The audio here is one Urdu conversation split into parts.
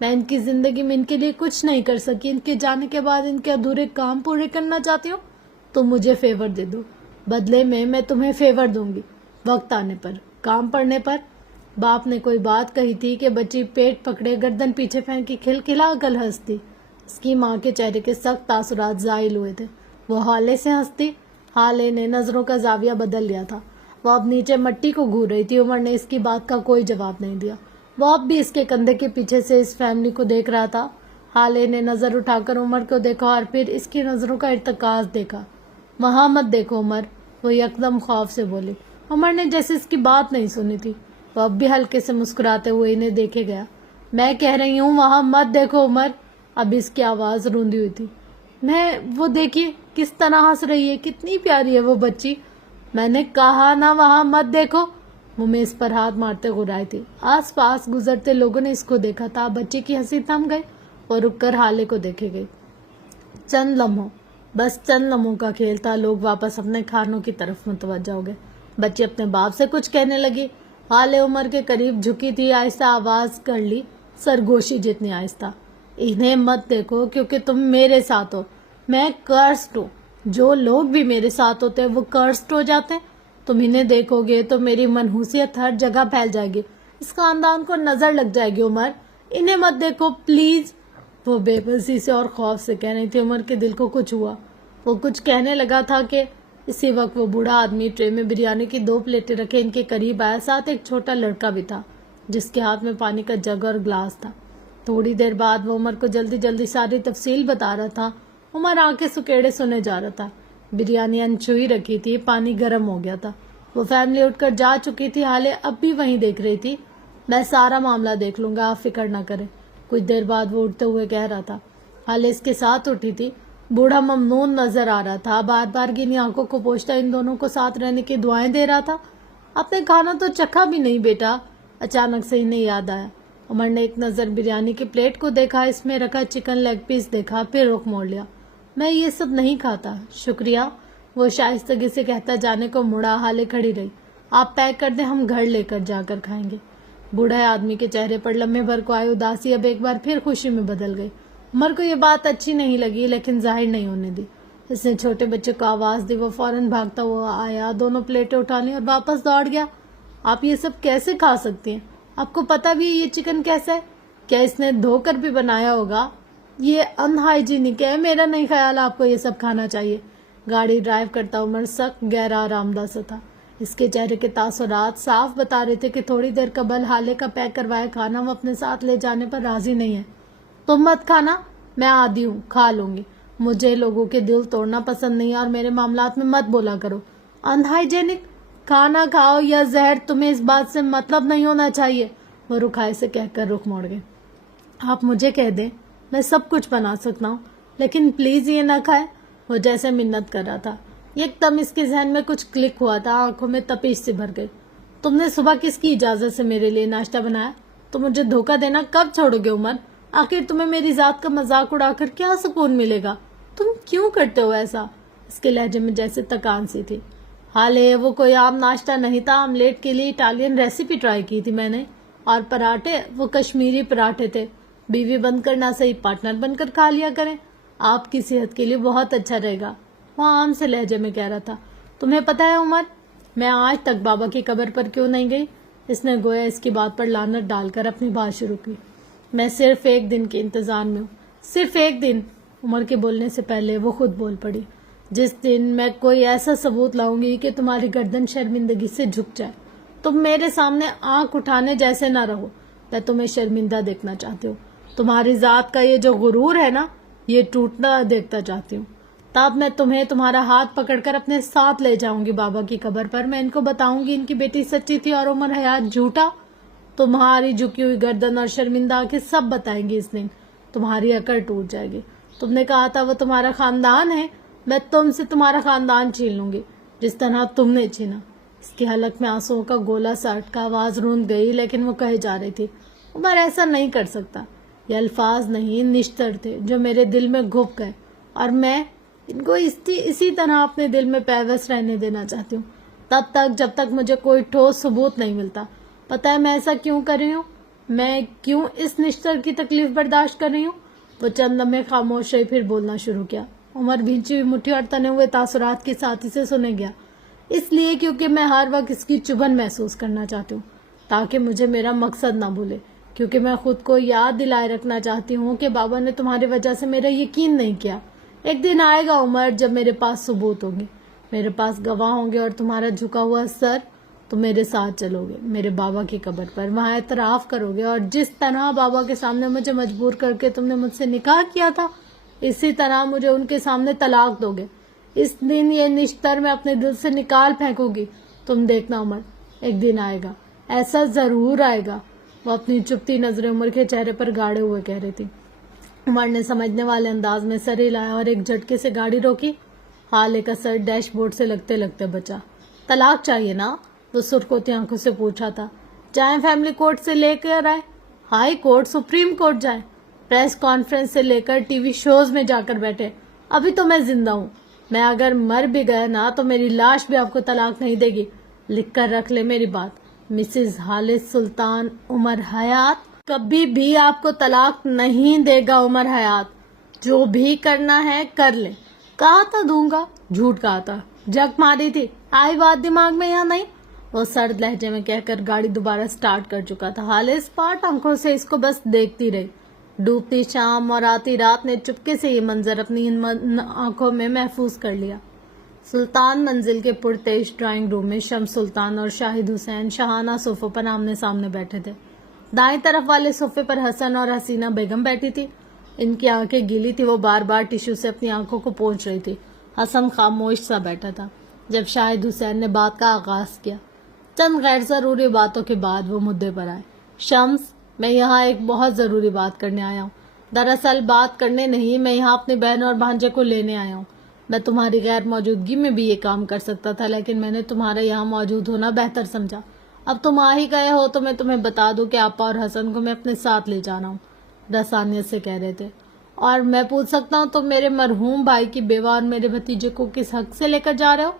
میں ان کی زندگی میں ان کے لیے کچھ نہیں کر سکی. ان کے جانے کے بعد ان کے ادھورے کام پورے کرنا چاہتی ہوں. تو مجھے فیور دے دو, بدلے میں تمہیں فیور دوں گی وقت آنے پر, کام پڑنے پر. باپ نے کوئی بات کہی تھی کہ بچی پیٹ پکڑے گردن پیچھے پھینکی کھلکھلا کر ہنستی. اس کی ماں کے چہرے کے سخت تاثرات زائل ہوئے تھے. وہ حالے سے ہنستی. حالے نے نظروں کا زاویہ بدل لیا تھا. وہ اب نیچے مٹی کو گھور رہی تھی. عمر نے اس کی بات کا کوئی جواب نہیں دیا. وہ اب بھی اس کے کندھے کے پیچھے سے اس فیملی کو دیکھ رہا تھا. حالے نے نظر اٹھا کر عمر کو دیکھا اور پھر اس کی نظروں کا ارتکاز دیکھا. وہاں مت دیکھو عمر, وہ یکدم خوف سے بولی. عمر نے جیسے اس کی بات نہیں سنی تھی. وہ اب بھی ہلکے سے مسکراتے ہوئے انہیں دیکھے گیا. میں کہہ رہی ہوں وہاں مت دیکھو عمر. اب اس کی آواز روندی ہوئی تھی. وہ دیکھیے کس طرح ہنس رہی ہے, کتنی پیاری ہے وہ بچی. میں نے کہا نا وہاں مت دیکھو. وہ میز پر ہاتھ مارتے گرائی تھی. آس پاس گزرتے لوگوں نے اس کو دیکھا تھا. بچے کی ہنسی تھم گئی اور رک کر حالے کو دیکھے گئی. بس چند لمحوں کا کھیل تھا. لوگ واپس اپنے کھانوں کی طرف متوجہ ہو گئے. بچی اپنے باپ سے کچھ کہنے لگی. حالے عمر کے قریب جھکی تھی. آہستہ آواز کر لی, سرگوشی جتنی آہستہ. انہیں مت دیکھو کیونکہ تم میرے ساتھ ہو. میں کرسڈ ہوں. جو لوگ بھی میرے ساتھ ہوتے ہیں وہ کرسڈ ہو جاتے ہیں. تم انہیں دیکھو گے تو میری منحوسیت ہر جگہ پھیل جائے گی. اس خاندان کو نظر لگ جائے گی. عمر انہیں مت دیکھو پلیز. وہ بے بسی سے اور خوف سے کہہ رہی تھی. عمر کے دل کو کچھ ہوا. وہ کچھ کہنے لگا تھا کہ اسی وقت وہ بوڑھا آدمی ٹرے میں بریانی کی 2 پلیٹیں رکھے ان کے قریب آیا. ساتھ ایک چھوٹا لڑکا بھی تھا جس کے ہاتھ میں پانی کا جگ اور گلاس تھا. تھوڑی دیر بعد وہ عمر کو جلدی ساری تفصیل بتا رہا تھا. عمر آنکھیں سکیڑے سنے جا رہا تھا. بریانی انچوئی رکھی تھی. پانی گرم ہو گیا تھا. وہ فیملی اٹھ کر جا چکی تھی. حالے اب بھی وہیں دیکھ رہی تھی. میں سارا معاملہ دیکھ لوں گا, آپ فکر نہ کریں. کچھ دیر بعد وہ اٹھتے ہوئے کہہ رہا تھا. حالے اس کے ساتھ اٹھی تھی. بوڑھا ممنون نظر آ رہا تھا. بار بار گنی آنکھوں کو پوچھتا ان دونوں کو ساتھ رہنے کی دعائیں دے رہا تھا. آپ نے کھانا تو چکھا بھی نہیں بیٹا. اچانک سے انہیں یاد آیا. عمر نے ایک نظر بریانی کی پلیٹ کو دیکھا. اس میں رکھا چکن لیگ پیس دیکھا, پھر رخ موڑ لیا. میں یہ سب نہیں کھاتا. شکریہ, وہ شائستگی سے کہتا جانے کو مڑا. حالے کھڑی رہی. آپ پیک کر دیں, ہم گھر لے کر جا کر کھائیں گے. بوڑھے آدمی کے چہرے پر لمحے بھر کو آئی اداسی اب ایک بار پھر خوشی میں بدل گئی. عمر کو یہ بات اچھی نہیں لگی لیکن ظاہر نہیں ہونے دی. اس نے چھوٹے بچے کو آواز دی. وہ فوراً بھاگتا ہوا آیا, 2 پلیٹیں اٹھا لی اور واپس دوڑ گیا. آپ یہ سب کیسے کھا سکتی ہیں؟ آپ کو پتا بھی ہے یہ چکن کیسا ہے؟ کیا اس نے دھو کر بھی بنایا ہوگا؟ یہ ان ہائیجینک ہے. میرا نہیں خیال آپ کو یہ سب کھانا چاہیے. گاڑی ڈرائیو کرتا عمر سخت گہرا آرامدہ سا تھا. اس کے چہرے کے تاثرات صاف بتا رہے تھے کہ تھوڑی دیر قبل حالے کا پیک کروایا کھانا وہ اپنے ساتھ لے جانے پر راضی نہیں ہے. تم مت کھانا, میں عادی ہوں, کھا لوں گی. مجھے لوگوں کے دل توڑنا پسند نہیں ہے اور میرے معاملات میں مت بولا کرو. ان ہائیجینک, کھانا کھاؤ یا زہر, تمہیں اس بات سے مطلب نہیں ہونا چاہیے. وہ رکھائی سے کہہ کر رخ موڑ گئے. آپ مجھے کہہ دیں, میں سب کچھ بنا سکتا ہوں, لیکن پلیز یہ نہ کھائے. وہ جیسے منت کر رہا تھا. ایک دم اس کے ذہن میں کچھ کلک ہوا تھا. آنکھوں میں تپش سے بھر گئی. تم نے صبح کس کی اجازت سے میرے لیے ناشتہ بنایا؟ تو مجھے دھوکہ دینا کب چھوڑو گے عمر؟ آخر تمہیں میری ذات کا مذاق اڑا کر کیا سکون ملے گا؟ تم کیوں کرتے ہو ایسا؟ اس کے لہجے میں جیسے تکان سی تھی. حالے وہ کوئی عام ناشتہ نہیں تھا. آملیٹ کے لیے اٹالین ریسیپی ٹرائی کی تھی میں نے. اور پراٹھے, وہ کشمیری پراٹھے تھے. بیوی بن کر نہ صحیح پارٹنر بن کر کھا لیا کریں. آپ کی صحت کے لیے بہت اچھا رہے گا. وہ عام سے لہجے میں کہہ رہا تھا. تمہیں پتا ہے عمر, میں آج تک بابا کی قبر پر کیوں نہیں گئی؟ اس نے گویا اس کی بات پر لعنت ڈال کر اپنی بات شروع کی. میں صرف 1 دن کے انتظار میں ہوں. صرف 1 دن؟ عمر کے بولنے سے پہلے وہ خود بول پڑی. جس دن میں کوئی ایسا ثبوت لاؤں گی کہ تمہاری گردن شرمندگی سے جھک جائے. تم میرے سامنے آنکھ اٹھانے جیسے نہ رہو. میں تمہیں شرمندہ دیکھنا چاہتی ہوں. تمہاری ذات کا یہ جو غرور ہے نا, یہ ٹوٹنا دیکھنا چاہتی ہوں. تب میں تمہیں تمہارا ہاتھ پکڑ کر اپنے ساتھ لے جاؤں گی بابا کی قبر پر. میں ان کو بتاؤں گی ان کی بیٹی سچی تھی اور عمر حیات جھوٹا. تمہاری جھکی ہوئی گردن اور شرمندہ آنکھیں سب بتائیں گی. اس دن تمہاری عقل ٹوٹ جائے گی. تم نے کہا تھا وہ تمہارا خاندان ہے. میں تم سے تمہارا خاندان چھین لوں گی جس طرح تم نے چھینا. اس کی حلق میں آنسوؤں کا گولا سا اٹکا. آواز روند گئی لیکن وہ کہے جا رہی تھی. عمر ایسا نہیں کر سکتا. یہ الفاظ نہیں, نشتر تھے جو میرے دل میں گھپ گئے اور میں ان کو اسی طرح اپنے دل میں پیوست رہنے دینا چاہتی ہوں تب تک جب تک مجھے کوئی ٹھوس ثبوت نہیں ملتا. پتہ ہے میں ایسا کیوں کر رہی ہوں؟ میں کیوں اس نشتر کی تکلیف برداشت کر رہی ہوں؟ وہ چند لمحے خاموش رہی، پھر بولنا شروع کیا۔ عمر بھینچی ہوئی مٹھی اور تنے ہوئے تاثرات کے ساتھ اسے سنے گیا۔ اس لیے کیونکہ میں ہر وقت اس کی چبھن محسوس کرنا چاہتی ہوں، تاکہ مجھے میرا مقصد نہ بھولے، کیونکہ میں خود کو یاد دلائے رکھنا چاہتی ہوں کہ بابا نے تمہاری وجہ سے میرا یقین نہیں کیا۔ ایک دن آئے گا عمر جب میرے پاس ثبوت ہوگی، میرے پاس گواہ ہوں گے، اور تمہارا جھکا ہوا سر تم میرے ساتھ چلو گے میرے بابا کی قبر پر، وہاں اعتراف کرو گے، اور جس طرح بابا کے سامنے مجھے مجبور کر کے تم نے مجھ سے نکاح کیا تھا، اسی طرح مجھے ان کے سامنے طلاق دو گے۔ اس دن یہ نشتر میں اپنے دل سے نکال پھینکوں گی۔ تم دیکھنا عمر، ایک دن آئے گا، ایسا ضرور آئے گا۔ وہ اپنی چپتی نظریں عمر کے چہرے پر گاڑے ہوئے کہہ رہی تھی۔ عمر نے سمجھنے والے انداز میں سر ہلایا اور ایک جھٹکے سے گاڑی روکی۔ حالے کا سر ڈیش بورڈ سے لگتے لگتے بچا۔ طلاق چاہیے نا؟ وہ سرخوتی آنکھوں سے پوچھا تھا۔ جائیں فیملی کورٹ سے لے کر آئے، ہائی کورٹ، سپریم کورٹ جائیں، پریس کانفرنس سے لے کر ٹی وی شوز میں جا کر بیٹھے۔ ابھی تو میں زندہ ہوں، میں اگر مر بھی گیا نا تو میری لاش بھی آپ کو طلاق نہیں دے گی۔ لکھ کر رکھ لے میری بات، مسز حالد سلطان عمر حیات کبھی بھی آپ کو طلاق نہیں دے گا۔ عمر حیات جو بھی کرنا ہے کر لے۔ کہا تھا دوں گا، جھوٹ کہا تھا، جگ ماری تھی، آئی بات دماغ میں یا نہیں؟ وہ سرد لہجے میں کہہ کر گاڑی دوبارہ سٹارٹ کر چکا تھا۔ حالد اسپاٹ آنکھوں سے اس کو بس دیکھتی رہی۔ ڈوبتی شام اور آتی رات نے چپکے سے یہ منظر اپنی ان آنکھوں میں محفوظ کر لیا۔ سلطان منزل کے پرتیش ڈرائنگ روم میں شمس سلطان اور شاہد حسین شاہانہ صوفوں پر آمنے سامنے بیٹھے تھے۔ دائیں طرف والے صوفے پر حسن اور حسینہ بیگم بیٹھی تھی۔ ان کی آنکھیں گیلی تھی، وہ بار بار ٹیشو سے اپنی آنکھوں کو پونچھ رہی تھی۔ حسن خاموش سا بیٹھا تھا۔ جب شاہد حسین نے بات کا آغاز کیا، چند غیر ضروری باتوں کے بعد وہ مدعے پر آئے۔ شمس، میں یہاں ایک بہت ضروری بات کرنے آیا ہوں۔ دراصل بات کرنے نہیں، میں یہاں اپنی بہن اور بھانجے کو لینے آیا ہوں۔ میں تمہاری غیر موجودگی میں بھی یہ کام کر سکتا تھا، لیکن میں نے تمہارا یہاں موجود ہونا بہتر سمجھا۔ اب تم آ ہی گئے ہو تو میں تمہیں بتا دوں کہ آپا اور حسن کو میں اپنے ساتھ لے جانا ہوں، رسانیت سے کہہ رہے تھے۔ اور میں پوچھ سکتا ہوں تم میرے مرحوم بھائی کی بیوہ اور میرے بھتیجے کو کس حق سے لے کر جا رہے ہو؟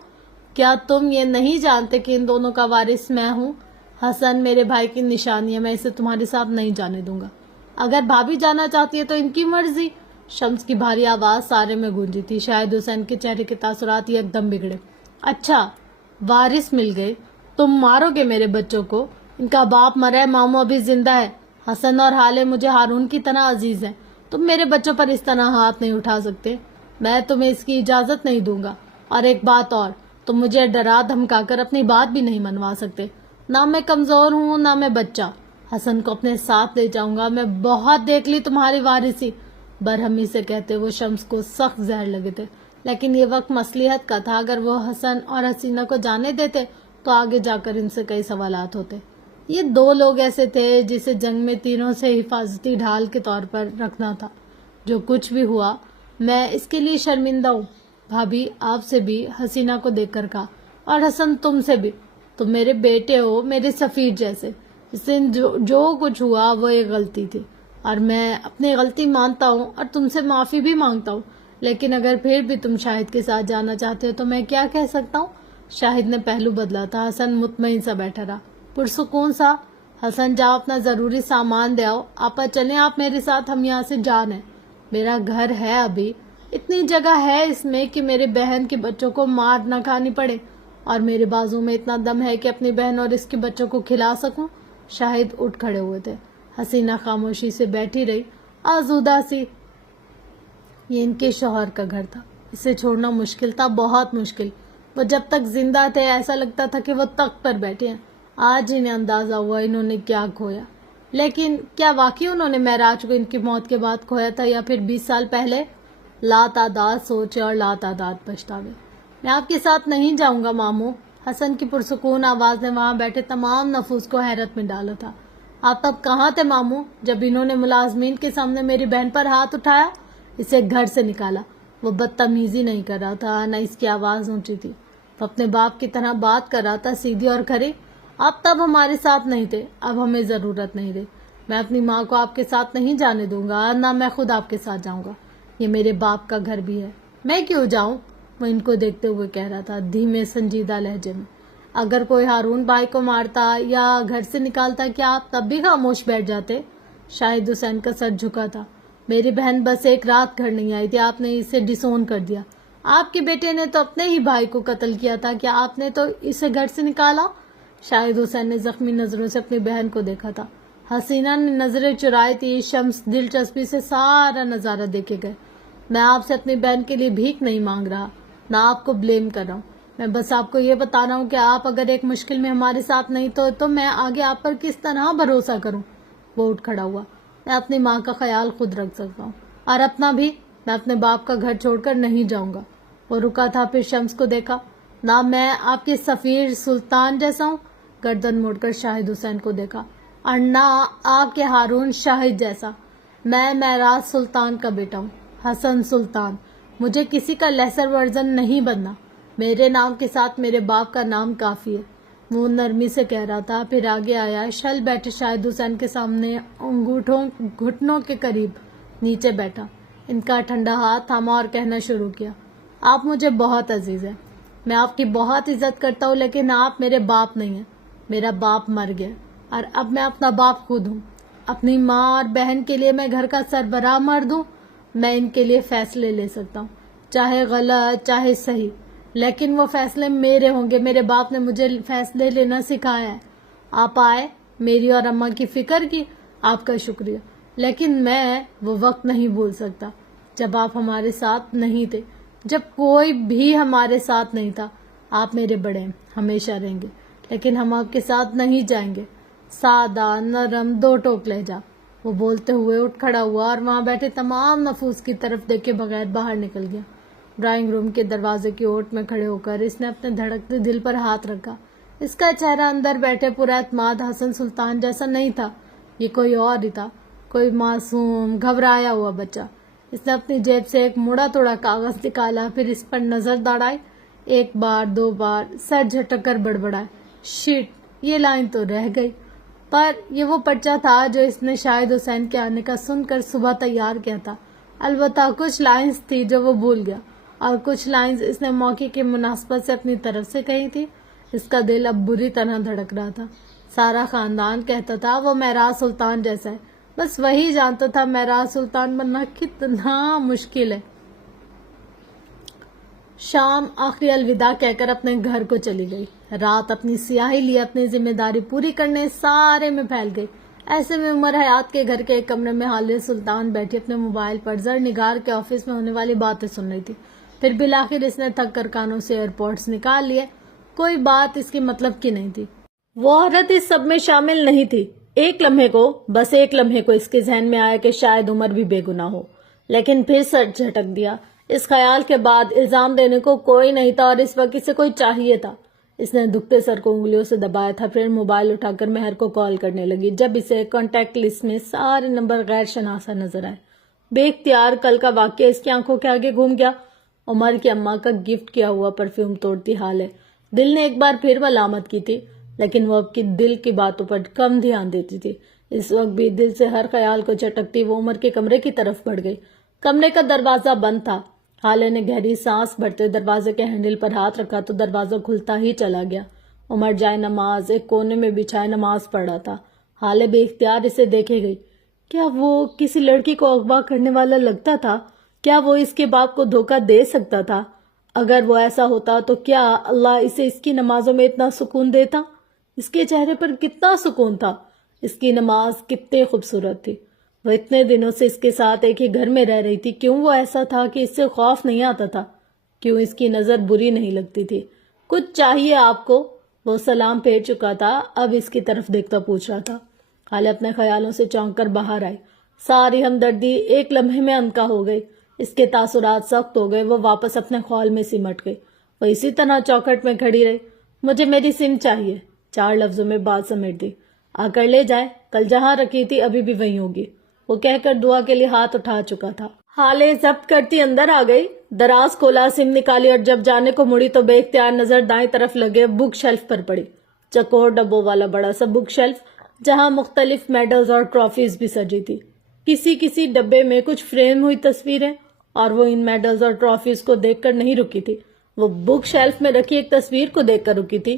کیا تم یہ نہیں جانتے کہ ان دونوں کا وارث میں ہوں؟ حسن میرے بھائی کی نشانی ہے، میں اسے تمہارے ساتھ نہیں جانے دوں گا۔ اگر بھابھی جانا چاہتی ہے تو ان کی مرضی۔ شمس کی بھاری آواز سارے میں گونجی تھی۔ شاہد حسین کے چہرے کے تاثرات ایک دم بگڑے۔ اچھا، وارث مل گئے؟ تم مارو گے میرے بچوں کو؟ ان کا باپ مرا ہے، ماموں ابھی زندہ ہے۔ حسن اور حالے مجھے ہارون کی طرح عزیز ہیں، تم میرے بچوں پر اس طرح ہاتھ نہیں اٹھا سکتے، میں تمہیں اس کی اجازت نہیں دوں گا۔ اور ایک بات اور، تم مجھے ڈرا دھمکا کر اپنی بات بھی نہیں منوا سکتے۔ نہ میں کمزور ہوں، نہ میں بچہ۔ حسن کو اپنے ساتھ لے جاؤں گا، میں بہت دیکھ لی تمہاری وارثی۔ برہمی سے کہتے وہ شمس کو سخت زہر لگے تھے، لیکن یہ وقت مصلحت کا تھا۔ اگر وہ حسن اور حسینہ کو جانے دیتے تو آگے جا کر ان سے کئی سوالات ہوتے۔ یہ دو لوگ ایسے تھے جسے جنگ میں تینوں سے حفاظتی ڈھال کے طور پر رکھنا تھا۔ جو کچھ بھی ہوا، میں اس کے لیے شرمندہ ہوں۔ بھابھی آپ سے بھی، حسینہ کو دیکھ کر کہا، اور حسن تم سے بھی۔ تم میرے بیٹے ہو، میرے سفیر جیسے۔ اس دن جو کچھ ہوا وہ ایک غلطی تھی، اور میں اپنی غلطی مانتا ہوں اور تم سے معافی بھی مانگتا ہوں، لیکن اگر پھر بھی تم شاہد کے ساتھ جانا چاہتے ہو تو میں کیا کہہ سکتا ہوں؟ شاہد نے پہلو بدلا تھا۔ حسن مطمئن سا بیٹھا رہا، پرسکون سا۔ حسن جاؤ اپنا ضروری سامان دے آؤ۔ آپا چلیں آپ میرے ساتھ، ہم یہاں سے جان ہے۔ میرا گھر ہے، ابھی اتنی جگہ ہے اس میں کہ میرے بہن کے بچوں کو مار نہ کھانی پڑے، اور میرے بازو میں اتنا دم ہے کہ اپنی بہن اور اس کے بچوں کو کھلا سکوں۔ شاہد اٹھ کھڑے ہوئے تھے۔ حسینہ خاموشی سے بیٹھی رہی، آزودہ سی۔ یہ ان کے شوہر کا گھر تھا، اسے چھوڑنا مشکل تھا، بہت مشکل۔ وہ جب تک زندہ تھے ایسا لگتا تھا کہ وہ تخت پر بیٹھے ہیں۔ آج انہیں اندازہ ہوا انہوں نے کیا کھویا۔ لیکن کیا واقعی انہوں نے معراج کو ان کی موت کے بعد کھویا تھا، یا پھر 20 سال پہلے؟ لاتعداد سوچے اور لاتعداد پچھتاوے۔ میں آپ کے ساتھ نہیں جاؤں گا ماموں۔ حسن کی پرسکون آواز نے وہاں بیٹھے تمام نفوس کو حیرت میں ڈالا تھا۔ آپ تب کہاں تھے ماموں جب انہوں نے ملازمین کے سامنے میری بہن پر ہاتھ اٹھایا، اسے گھر سے نکالا؟ وہ بدتمیزی نہیں کر رہا تھا، نہ اس کی آواز اونچی تھی، وہ اپنے باپ کی طرح بات کر رہا تھا، سیدھی اور کھری۔ آپ تب ہمارے ساتھ نہیں تھے، اب ہمیں ضرورت نہیں رہی۔ میں اپنی ماں کو آپ کے ساتھ نہیں جانے دوں گا، نہ میں خود آپ کے ساتھ جاؤں گا۔ یہ میرے باپ کا گھر بھی ہے، میں کیوں جاؤں؟ وہ ان کو دیکھتے ہوئے کہہ رہا تھا دھیمے سنجیدہ لہجے میں۔ اگر کوئی ہارون بھائی کو مارتا یا گھر سے نکالتا کیا آپ تب بھی خاموش بیٹھ جاتے؟ شاہد حسین کا سر جھکا تھا۔ میری بہن بس ایک رات گھر نہیں آئی تھی، آپ نے اسے ڈسون کر دیا۔ آپ کے بیٹے نے تو اپنے ہی بھائی کو قتل کیا تھا، کیا آپ نے تو اسے گھر سے نکالا؟ شاہد حسین نے زخمی نظروں سے اپنی بہن کو دیکھا تھا۔ حسینہ نے نظریں چرائے تھی۔ شمس دلچسپی سے سارا نظارہ دیکھے گئے۔ میں آپ سے اپنی بہن کے لیے بھیک نہیں مانگ رہا، نہ آپ کو بلیم کر رہا ہوں، میں بس آپ کو یہ بتا رہا ہوں کہ آپ اگر ایک مشکل میں ہمارے ساتھ نہیں تو میں آگے آپ پر کس طرح بھروسہ کروں؟ وہ اٹھ کھڑا ہوا۔ میں اپنی ماں کا خیال خود رکھ سکتا ہوں، اور اپنا بھی۔ میں اپنے باپ کا گھر چھوڑ کر نہیں جاؤں گا۔ وہ رکا تھا، پھر شمس کو دیکھا۔ نہ میں آپ کے سفیر سلطان جیسا ہوں، گردن موڑ کر شاہد حسین کو دیکھا، اور نہ آپ کے ہارون شاہد جیسا۔ میں معراج سلطان کا بیٹا ہوں، حسن سلطان۔ مجھے کسی کا لیسر ورژن نہیں بننا۔ میرے نام کے ساتھ میرے باپ کا نام کافی ہے۔ وہ نرمی سے کہہ رہا تھا، پھر آگے آیا، شل بیٹھے شاہد حسین کے سامنے انگوٹھوں گھٹنوں کے قریب نیچے بیٹھا، ان کا ٹھنڈا ہاتھ تھاما اور کہنا شروع کیا، آپ مجھے بہت عزیز ہیں، میں آپ کی بہت عزت کرتا ہوں، لیکن آپ میرے باپ نہیں ہیں۔ میرا باپ مر گیا، اور اب میں اپنا باپ خود ہوں۔ اپنی ماں اور بہن کے لیے میں گھر کا سربراہ مرد ہوں۔ میں ان کے لیے فیصلے لے سکتا ہوں، چاہے غلط چاہے صحیح، لیکن وہ فیصلے میرے ہوں گے۔ میرے باپ نے مجھے فیصلے لینا سکھایا ہے۔ آپ آئے، میری اور اماں کی فکر کی، آپ کا شکریہ، لیکن میں وہ وقت نہیں بھول سکتا جب آپ ہمارے ساتھ نہیں تھے، جب کوئی بھی ہمارے ساتھ نہیں تھا۔ آپ میرے بڑے ہیں، ہمیشہ رہیں گے، لیکن ہم آپ کے ساتھ نہیں جائیں گے۔ سادہ نرم دو ٹوک لہجہ۔ وہ بولتے ہوئے اٹھ کھڑا ہوا اور وہاں بیٹھے تمام نفوس کی طرف دیکھے بغیر باہر نکل گیا۔ ڈرائنگ روم کے دروازے کی اوٹ میں کھڑے ہو کر اس نے اپنے دھڑکتے دل پر ہاتھ رکھا۔ اس کا چہرہ اندر بیٹھے پورا اعتماد حسن سلطان جیسا نہیں تھا، یہ کوئی اور ہی تھا، کوئی معصوم گھبرایا ہوا بچہ۔ اس نے اپنی جیب سے ایک مڑا توڑا کاغذ نکالا، پھر اس پر نظر دوڑائی، ایک بار دو بار، سر جھٹک کر بڑبڑائے، شٹ، یہ لائن تو رہ گئی۔ پر یہ وہ پرچہ تھا جو اس نے شاہد حسین کے آنے کا سن کر صبح تیار کیا تھا۔ البتہ کچھ لائنز تھی جو وہ بھول گیا، اور کچھ لائنز اس نے موقع کی مناسبت سے اپنی طرف سے کہی تھی۔ اس کا دل اب بری طرح دھڑک رہا تھا۔ سارا خاندان کہتا تھا وہ معراج سلطان جیسا ہے، بس وہی جانتا تھا معراج سلطان بننا کتنا مشکل ہے۔ شام آخری الوداع کہہ کر اپنے گھر کو چلی گئی۔ رات اپنی سیاہی لیے اپنی ذمہ داری پوری کرنے سارے میں پھیل گئی۔ ایسے میں عمر حیات کے گھر کے ایک کمرے میں حالد سلطان بیٹھی اپنے موبائل پر زر نگار کے آفس میں ہونے والی باتیں سن رہی تھی۔ پھر بالآخر اس نے تھک کر کانوں سے ایئرپورٹس نکال لیے۔ کوئی بات اس کی مطلب کی نہیں تھی۔ وہ عورت اس سب میں شامل نہیں تھی۔ ایک لمحے کو، بس ایک لمحے کو اس کے ذہن میں آیا کہ شاید عمر بھی بے گناہ ہو، لیکن پھر سر جھٹک دیا۔ اس خیال کے بعد الزام دینے کو کوئی نہیں تھا، اور اس وقت اسے کوئی چاہیے تھا۔ اس نے دکھتے سر کو انگلیوں سے دبایا تھا، پھر موبائل اٹھا کر مہر کو کال کرنے لگی۔ جب اسے کانٹیکٹ لسٹ میں سارے نمبر غیر شناسا نظر آئے، بے اختیار کل کا واقعہ اس کی آنکھوں کے آگے گھوم گیا۔ عمر کی اماں کا گفٹ کیا ہوا پرفیوم توڑتی حال ہے۔ دل نے ایک بار پھر ملامت کی تھی، لیکن وہ اب کی دل کی باتوں پر کم دھیان دیتی تھی۔ اس وقت بھی دل سے ہر خیال کو چٹکتی وہ عمر کے کمرے کی طرف بڑھ گئی۔ کمرے کا دروازہ بند تھا۔ حالے نے گہری سانس بھرتے دروازے کے ہینڈل پر ہاتھ رکھا تو دروازہ کھلتا ہی چلا گیا۔ عمر جائے نماز ایک کونے میں بچھائے نماز پڑھ رہا تھا۔ حالے بے اختیار اسے دیکھے گئی۔ کیا وہ کسی لڑکی کو اغوا کرنے والا لگتا تھا؟ کیا وہ اس کے باپ کو دھوکہ دے سکتا تھا؟ اگر وہ ایسا ہوتا تو کیا اللہ اسے اس کی نمازوں میں اتنا سکون دیتا؟ اس کے چہرے پر کتنا سکون تھا، اس کی نماز کتنی خوبصورت تھی۔ وہ اتنے دنوں سے اس کے ساتھ ایک ہی گھر میں رہ رہی تھی، کیوں وہ ایسا تھا کہ اس سے خوف نہیں آتا تھا؟ کیوں اس کی نظر بری نہیں لگتی تھی؟ کچھ چاہیے آپ کو؟ وہ سلام پھیر چکا تھا، اب اس کی طرف دیکھتا پوچھ رہا تھا۔ حالے اپنے خیالوں سے چونک کر باہر آئی۔ ساری ہمدردی ایک لمحے میں عنقا ہو گئی۔ اس کے تاثرات سخت ہو گئے۔ وہ واپس اپنے خول میں سمٹ گئی۔ وہ اسی طرح چوکھٹ میں کھڑی رہی۔ مجھے میری سم چاہیے، 4 لفظوں میں بات سمیٹ دی۔ آ کر لے جائے، کل جہاں رکھی تھی ابھی بھی وہیں ہوگی۔ وہ کہہ کر دعا کے لیے ہاتھ اٹھا چکا تھا۔ حالے ضبط کرتی اندر آ گئی، دراز کھولا، سم نکالی، اور جب جانے کو مڑی تو بے اختیار نظر دائیں طرف لگے بک شیلف پر پڑی۔ چکور ڈبوں والا بڑا سا بک شیلف، جہاں مختلف میڈلز اور ٹرافیز بھی سجی تھی۔ کسی ڈبے میں کچھ فریم ہوئی تصویریں، اور وہ ان میڈلز اور ٹرافیز کو دیکھ کر نہیں رکی تھی، وہ بک شیلف میں رکھی ایک تصویر کو دیکھ کر رکی تھی۔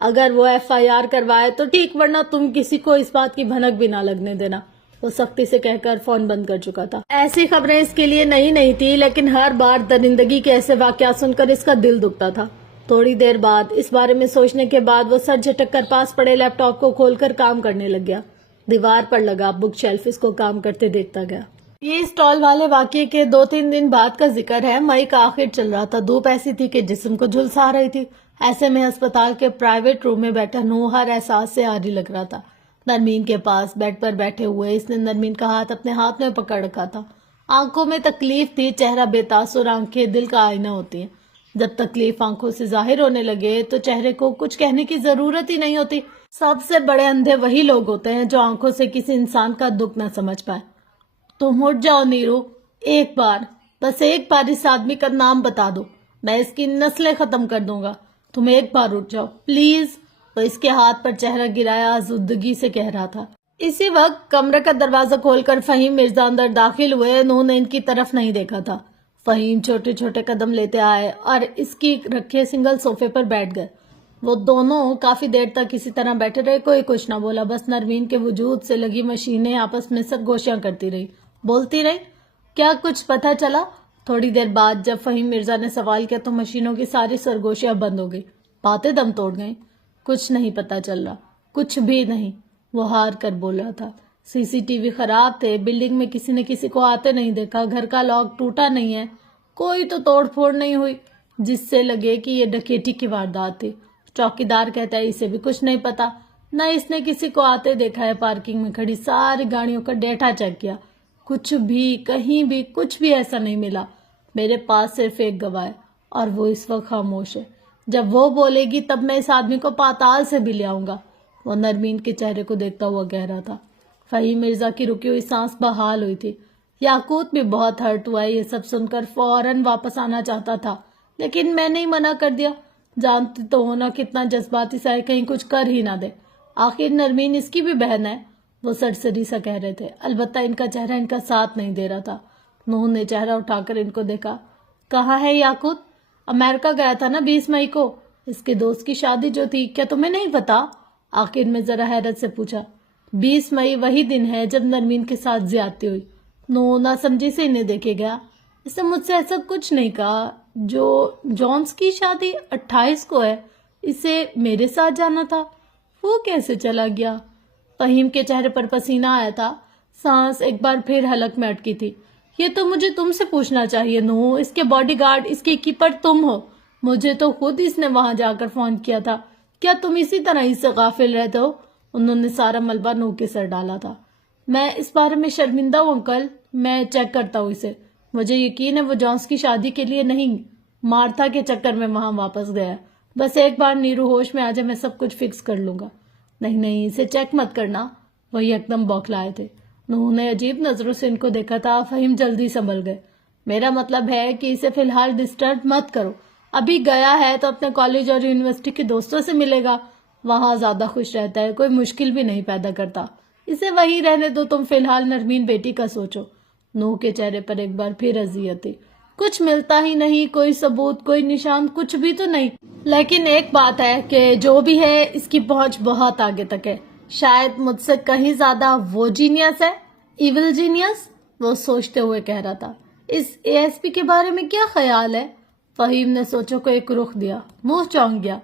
اگر وہ FIR کروائے تو ٹھیک، ورنہ تم کسی کو اس بات کی بھنک بھی نہ لگنے دینا۔ وہ سختی سے کہہ کر فون بند کر چکا تھا۔ ایسی خبریں اس کے لیے نئی نہیں تھی، لیکن ہر بار درندگی کے ایسے واقعات سن کر اس کا دل دکھتا تھا۔ تھوڑی دیر بعد اس بارے میں سوچنے کے بعد وہ سر جھٹک کر پاس پڑے لیپ ٹاپ کو کھول کر کام کرنے لگ گیا۔ دیوار پر لگا بک شیلف اس کو کام کرتے دیکھتا گیا۔ یہ اسٹال والے واقعے کے 2-3 دن بعد کا ذکر ہے۔ مئی کا آخر چل رہا تھا، دھوپ ایسی تھی کہ جسم کو جھلسا رہی تھی۔ ایسے میں ہسپتال کے پرائیویٹ روم میں بیٹھا نور ہر احساس سے عاری لگ رہا تھا۔ نرمین کے پاس بیڈ پر بیٹھے ہوئے اس نے نرمین کا ہاتھ اپنے ہاتھ میں پکڑ رکھا تھا۔ آنکھوں میں تکلیف تھی، چہرہ بے تاثر، آنکھیں دل کا آئینہ ہوتی ہیں۔ جب تکلیف آنکھوں سے ظاہر ہونے لگے تو چہرے کو کچھ کہنے کی ضرورت ہی نہیں ہوتی۔ سب سے بڑے اندھے وہی لوگ ہوتے ہیں جو آنکھوں سے کسی انسان کا دکھ نہ سمجھ پائے۔ تم اٹھ جاؤ نیرو، ایک بار، بس ایک بار اس آدمی کا نام بتا دو، میں اس کی نسلیں ختم کر دوں گا۔ تم ایک بار اٹھ جاؤ پلیز۔ وہ اس کے ہاتھ پر چہرہ گرایا آزردگی سے کہہ رہا تھا۔ اسی وقت کمرے کا دروازہ کھول کر فہیم مرزا اندر داخل ہوئے۔ انہوں نے ان کی طرف نہیں دیکھا تھا۔ فہیم چھوٹے چھوٹے قدم لیتے آئے اور اس کی رکھے سنگل صوفے پر بیٹھ گئے۔ وہ دونوں کافی دیر تک اسی طرح بیٹھے رہے، کوئی کچھ نہ بولا، بس نرمین کے وجود سے لگی مشینیں آپس میں سرگوشیاں کرتی رہی، بولتی رہی۔ کیا کچھ پتہ چلا؟ تھوڑی دیر بعد جب فہیم مرزا نے سوال کیا تو مشینوں کی ساری سرگوشیاں بند ہو گئی، باتیں دم توڑ گئیں۔ کچھ نہیں پتہ چل رہا، کچھ بھی نہیں، وہ ہار کر بول رہا تھا۔ CCTV خراب تھے، بلڈنگ میں کسی نے کسی کو آتے نہیں دیکھا، گھر کا لاک ٹوٹا نہیں ہے، کوئی تو توڑ پھوڑ نہیں ہوئی جس سے لگے کہ یہ ڈکیتی کی واردات تھی۔ چوکیدار کہتا ہے اسے بھی کچھ نہیں پتا، نہ اس نے کسی کو آتے دیکھا ہے۔ پارکنگ میں کھڑی ساری گاڑیوں کا ڈیٹا چیک کیا، کچھ بھی کہیں بھی کچھ بھی ایسا نہیں ملا۔ میرے پاس صرف ایک گواہ ہے اور وہ اس وقت خاموش ہے۔ جب وہ بولے گی تب میں اس آدمی کو پاتال سے بھی لے آؤں گا۔ وہ نرمین کے چہرے کو دیکھتا ہوا کہہ رہا تھا۔ فہیم مرزا کی رکی ہوئی سانس بحال ہوئی تھی۔ یاقوت بھی بہت ہرٹ ہوا ہے، یہ سب سن کر فوراً واپس آنا چاہتا تھا، لیکن میں نے منع کر دیا۔ جانتی تو ہونا کتنا جذباتی سا ہے، کہیں کچھ کر ہی نہ دے۔ آخر نرمین اس کی بھی بہن ہے، وہ سرسری سا کہہ رہے تھے۔ البتہ ان کا چہرہ ان کا ساتھ نہیں دے رہا تھا۔ نوح نے چہرہ اٹھا کر ان کو دیکھا۔ کہاں ہے یاقوت؟ امریکہ گیا تھا نا 20 مئی کو، اس کے دوست کی شادی جو تھی، کیا تمہیں نہیں پتا؟ آخر میں ذرا حیرت سے پوچھا۔ 20 مئی وہی دن ہے جب نرمین کے ساتھ زیادتی ہوئی۔ نوح نہ سمجھی سے انہیں دیکھے گیا۔ اس نے مجھ سے ایسا کچھ نہیں کہا۔ جو جونس کی شادی 28 کو ہے، اسے میرے ساتھ جانا تھا، وہ کیسے چلا گیا؟ فہیم کے چہرے پر پسینہ آیا تھا، سانس ایک بار پھر حلق میں اٹکی تھی۔ یہ تو مجھے تم سے پوچھنا چاہیے نوح، اس کے باڈی گارڈ، اس کے کیپر تم ہو۔ مجھے تو خود اس نے وہاں جا کر فون کیا تھا، کیا تم اسی طرح اس سے غافل رہتے ہو؟ انہوں نے سارا ملبہ نوح کے سر ڈالا تھا۔ میں اس بارے میں شرمندہ ہوں انکل، میں چیک کرتا ہوں اسے۔ مجھے یقین ہے وہ جونس کی شادی کے لیے نہیں، مارتھا کے چکر میں وہاں واپس گیا۔ بس ایک بار نیرو ہوش میں آ جائے میں سب کچھ فکس کر لوں گا۔ نہیں اسے چیک مت کرنا، وہ ایک دم بوکھلائے تھے۔ نوح نے عجیب نظروں سے ان کو دیکھا تھا۔ فہیم جلدی سنبھل گئے۔ میرا مطلب ہے کہ اسے فی الحال ڈسٹرب مت کرو، ابھی گیا ہے تو اپنے کالج اور یونیورسٹی کے دوستوں سے ملے گا، وہاں زیادہ خوش رہتا ہے، کوئی مشکل بھی نہیں پیدا کرتا۔ اسے وہی رہنے دو، تم فی الحال نرمین بیٹی کا سوچو۔ نوح کے چہرے پر ایک بار پھر اذیت تھی۔ کچھ ملتا ہی نہیں، کوئی ثبوت، کوئی نشان، کچھ بھی تو نہیں۔ لیکن ایک بات ہے کہ جو بھی ہے اس کی پہنچ بہت آگے تک ہے، شاید مجھ سے کہیں زیادہ وہ جینیس ہے، ایول جینیس، وہ سوچتے ہوئے کہہ رہا تھا۔ اس ASP کے بارے میں کیا خیال ہے؟ فہیم نے سوچوں کو ایک رخ دیا، منہ چونک گیا۔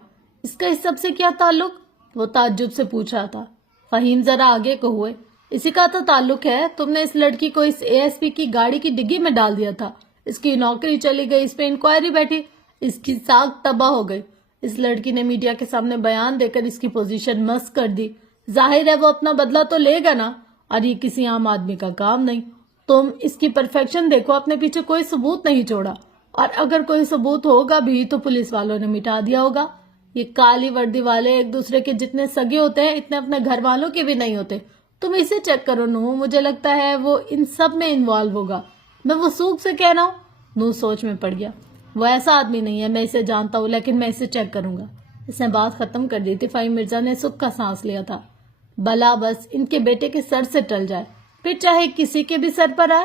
اس کا اس سب سے کیا تعلق؟ وہ تعجب سے پوچھ رہا تھا۔ فہیم ذرا آگے کو ہوئے۔ اسی کا تو تعلق ہے، تم نے اس لڑکی کو اس ASP کی گاڑی کی ڈگی میں ڈال دیا تھا، اس کی نوکری چلی گئی، اس پہ انکوائری بیٹھی، اس کی ساکھ تباہ ہو گئی۔ اس لڑکی نے میڈیا کے سامنے بیان دے کر اس کی پوزیشن مسخ کر دی۔ ظاہر ہے وہ اپنا بدلہ تو لے گا نا، اور یہ کسی عام آدمی کا کام نہیں۔ تم اس کی پرفیکشن دیکھو، اپنے پیچھے کوئی ثبوت نہیں چھوڑا، اور اگر کوئی ثبوت ہوگا بھی تو پولیس والوں نے مٹا دیا ہوگا۔ یہ کالی وردی والے ایک دوسرے کے جتنے سگے ہوتے ہیں اتنے اپنے گھر والوں کے بھی نہیں ہوتے۔ تم اسے چیک کرو نوح، مجھے لگتا ہے وہ ان سب میں انوالو ہوگا۔ میں وثوق سے کہہ رہا ہوں۔ نوح سوچ میں پڑ گیا۔ وہ ایسا آدمی نہیں ہے، میں اسے جانتا ہوں، لیکن میں اسے چیک کروں گا۔ اس نے بات ختم کر دی تھی۔ فہیم مرزا نے سکھ کا سانس لیا تھا۔ بلا بس ان کے بیٹے کے سر سے ٹل جائے، پھر چاہے کسی کے بھی سر پر آئے۔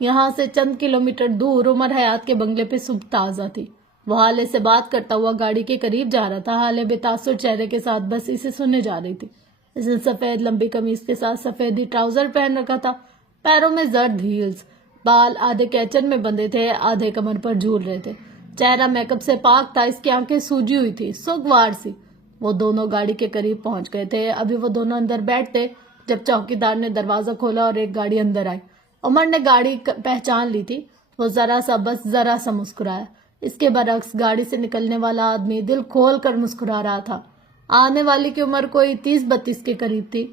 یہاں سے چند کلومیٹر دور عمر حیات کے بنگلے پہ صبح تازہ تھی۔ وہ حالے سے بات کرتا ہوا گاڑی کے قریب جا رہا تھا. حالے بے تاثر چہرے کے ساتھ بس اسے سننے جا رہی تھی. اس نے سفید لمبی قمیض کے ساتھ سفیدی ٹراؤزر پہن رکھا تھا. پیروں میں زرد ہیلز. بال آدھے کیچن میں بندھے تھے, آدھے کمر پر جھول رہے تھے. چہرہ میک اپ سے پاک تھا. اس کی آنکھیں سوجی ہوئی تھی, سوگوار سی. وہ دونوں گاڑی کے قریب پہنچ گئے تھے. ابھی وہ دونوں اندر بیٹھتے جب چوکیدار نے دروازہ کھولا اور ایک گاڑی اندر آئی. عمر نے گاڑی پہچان لی تھی. وہ ذرا سا مسکرایا. اس کے برعکس گاڑی سے نکلنے والا آدمی دل کھول کر مسکرا رہا تھا. آنے والی کی عمر کوئی 30-32 کے قریب تھی.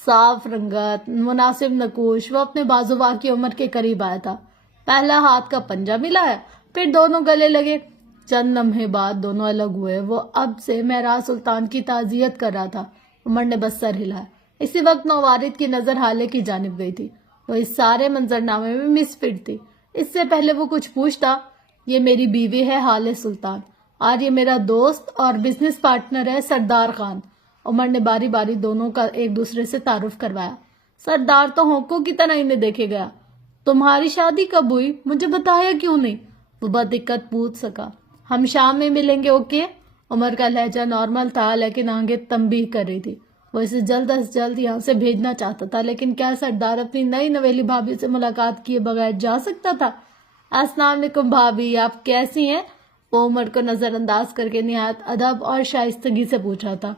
صاف رنگت, مناسب نقوش. وہ اپنے بازوبا کی عمر کے قریب آیا تھا. پہلا ہاتھ کا پنجہ ملایا, پھر دونوں گلے لگے. چند لمحے بعد دونوں الگ ہوئے. وہ اب سے مہراز سلطان کی تعزیت کر رہا تھا. عمر نے بس سر ہلایا. اسی وقت نوارد کی نظر حالے کی جانب گئی تھی. وہ اس سارے منظرنامے میں مس فٹ تھی. اس سے پہلے وہ کچھ پوچھتا, یہ میری بیوی ہے حالے سلطان, اور یہ میرا دوست اور بزنس پارٹنر ہے سردار خان. عمر نے باری باری دونوں کا ایک دوسرے سے تعارف کروایا. سردار تو ہونکوں کی طرح انہیں دیکھے گیا. تمہاری شادی کب ہوئی, مجھے بتایا کیوں نہیں؟ وہ بدقت پوچھ سکا. ہم شام میں ملیں گے, اوکے؟ عمر کا لہجہ نارمل تھا, لیکن آنکھیں تنبیہ کر رہی تھی. وہ اسے جلد از جلد یہاں سے بھیجنا چاہتا تھا, لیکن کیا سردار اپنی نئی نویلی بھابھی سے ملاقات کیے بغیر جا سکتا تھا؟ السلام علیکم بھابھی, آپ کیسی ہیں؟ وہ عمر کو نظر انداز کر کے نہایت ادب اور شائستگی سے پوچھا تھا.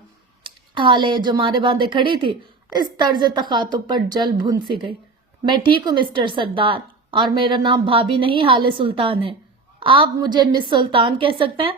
حالے جو مارے باندھے کھڑی تھی, اس طرز تخاطب پر جل بھن سی گئی. میں ٹھیک ہوں مسٹر سردار, اور میرا نام بھابھی نہیں حالے سلطان ہے. آپ مجھے مس سلطان کہہ سکتے ہیں.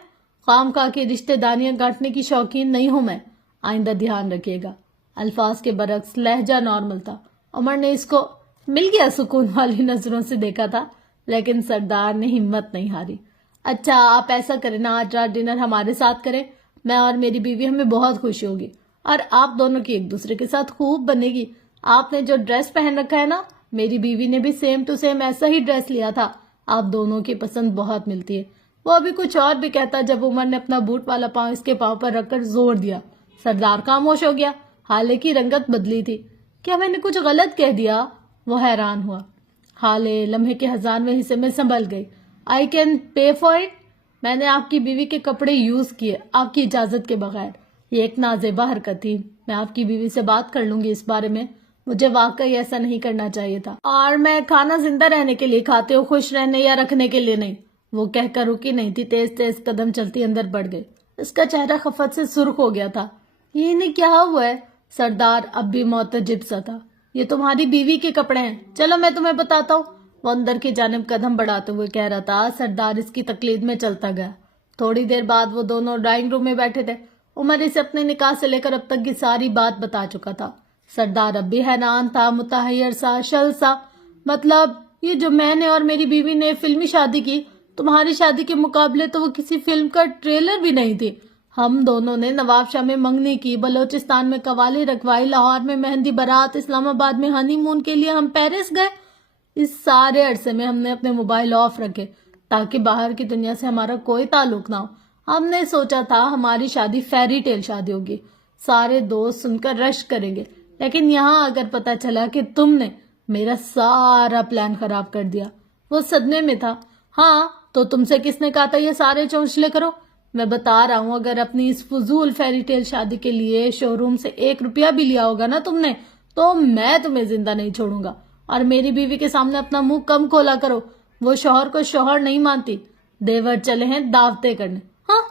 خواہ کی رشتے داریاں گانٹنے کی شوقین نہیں ہوں میں, آئندہ دھیان رکھیے گا. الفاظ کے برعکس لہجہ نارمل تھا. عمر نے اس کو مل گیا سکون والی نظروں سے دیکھا تھا, لیکن سردار نے ہمت نہیں ہاری. اچھا آپ ایسا کریں نا, آج رات ڈنر ہمارے ساتھ کریں. میں اور میری بیوی, ہمیں بہت خوشی ہوگی, اور آپ دونوں کی ایک دوسرے کے ساتھ خوب بنے گی. آپ نے جو ڈریس پہن رکھا ہے نا, میری بیوی نے بھی سیم ٹو سیم ایسا ہی ڈریس لیا تھا. آپ دونوں کی پسند بہت ملتی ہے. وہ ابھی کچھ اور بھی کہتا جب عمر نے اپنا بوٹ والا پاؤں اس کے پاؤں پر رکھ کر زور دیا. سردار خاموش ہو گیا. حالے کی رنگت بدلی تھی. کیا میں نے کچھ غلط کہہ دیا؟ وہ حیران ہوا. حالے لمحے کے 1000ویں حصے میں سنبھل گئی. I can pay for it. میں نے آپ کی بیوی کے کپڑے یوز کیے آپ کی اجازت کے بغیر. یہ ایک نازیبا حرکت تھی. میں آپ کی بیوی سے بات کر لوں گی اس بارے میں. مجھے واقعی ایسا نہیں کرنا چاہیے تھا. اور میں کھانا زندہ رہنے کے لیے کھاتے ہو, خوش رہنے یا رکھنے کے لیے نہیں. وہ کہہ کر رکی نہیں تھی. تیز تیز قدم چلتی اندر بڑھ گئی. اس کا چہرہ خفت سے سرخ ہو گیا تھا. یہ انہیں کیا ہوا ہے؟ سردار اب بھی معتجب سا تھا. یہ تمہاری بیوی کے کپڑے ہیں, چلو میں تمہیں بتاتا ہوں. وہ اندر کی جانب قدم بڑھاتے ہوئے کہہ رہا تھا. سردار اس کی تقلید میں چلتا گیا. تھوڑی دیر بعد وہ دونوں ڈرائنگ روم میں بیٹھے تھے. عمر اسے اپنے نکاح سے لے کر اب تک کی ساری بات بتا چکا تھا. سردار اب بھی حیران تھا, متحیر سا, شل سا. مطلب یہ جو میں نے اور میری بیوی نے فلمی شادی کی, تمہاری شادی کے مقابلے تو وہ کسی فلم کا ٹریلر بھی نہیں تھی. ہم دونوں نے نواب شاہ میں منگنی کی, بلوچستان میں قوالی رکھوائی, لاہور میں مہندی بارات, اسلام آباد میں ہنی مون کے لیے ہم پیرس گئے. اس سارے عرصے میں ہم نے اپنے موبائل آف رکھے تاکہ باہر کی دنیا سے ہمارا کوئی تعلق نہ ہو. ہم نے سوچا تھا ہماری شادی فیری ٹیل شادی ہوگی, سارے دوست سن کر رش کریں گے. لیکن یہاں اگر پتا چلا کہ تم نے میرا سارا پلان خراب کر دیا. وہ صدمے میں تھا. ہاں تو تم سے کس نے کہا تھا یہ سارے چونچلے کرو؟ میں بتا رہا ہوں, اگر اپنی اس فضول فیری ٹیل شادی کے لیے شو روم سے 1 روپیہ بھی لیا ہوگا نا تم نے, تو میں تمہیں زندہ نہیں چھوڑوں گا. اور میری بیوی کے سامنے اپنا منہ کم کھولا کرو. وہ شوہر کو شوہر نہیں مانتی. دیور چلے ہیں دعوتیں کرنے. ہاں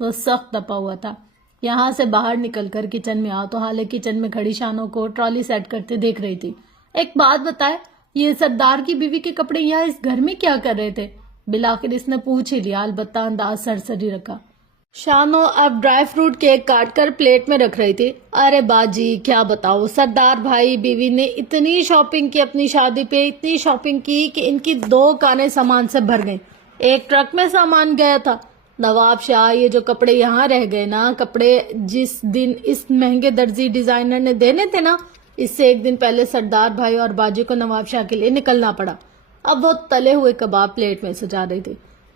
وہ سخت دپا ہوا تھا. یہاں سے باہر نکل کر کچن میں آؤ تو حالے کچن میں کھڑی شانوں کو ٹرالی سیٹ کرتے دیکھ رہی تھی. ایک بات بتائے, یہ سردار کی بیوی کے کپڑے یہاں اس گھر میں کیا کر رہے تھے؟ بلاخر اس نے پوچھ ہی لیا, البتہ انداز سرسری رکھا. شانو اب ڈرائی فروٹ کیک کاٹ کر پلیٹ میں رکھ رہی تھی. ارے باجی کیا بتاؤ, سردار بھائی بیوی نے اتنی شاپنگ کی اپنی شادی پہ, اتنی شاپنگ کی کہ ان کی 2 کانیں سامان سے بھر گئیں. ایک ٹرک میں سامان گیا تھا. نواب شاہ یہ جو کپڑے یہاں رہ گئے نا, کپڑے جس دن اس مہنگے درزی ڈیزائنر نے دینے تھے نا, اس سے 1 دن پہلے سردار بھائی اور باجی کو نواب شاہ کے لیے نکلنا پڑا. اب وہ تلے ہوئے کباب پلیٹ میں سجا رہی تھی.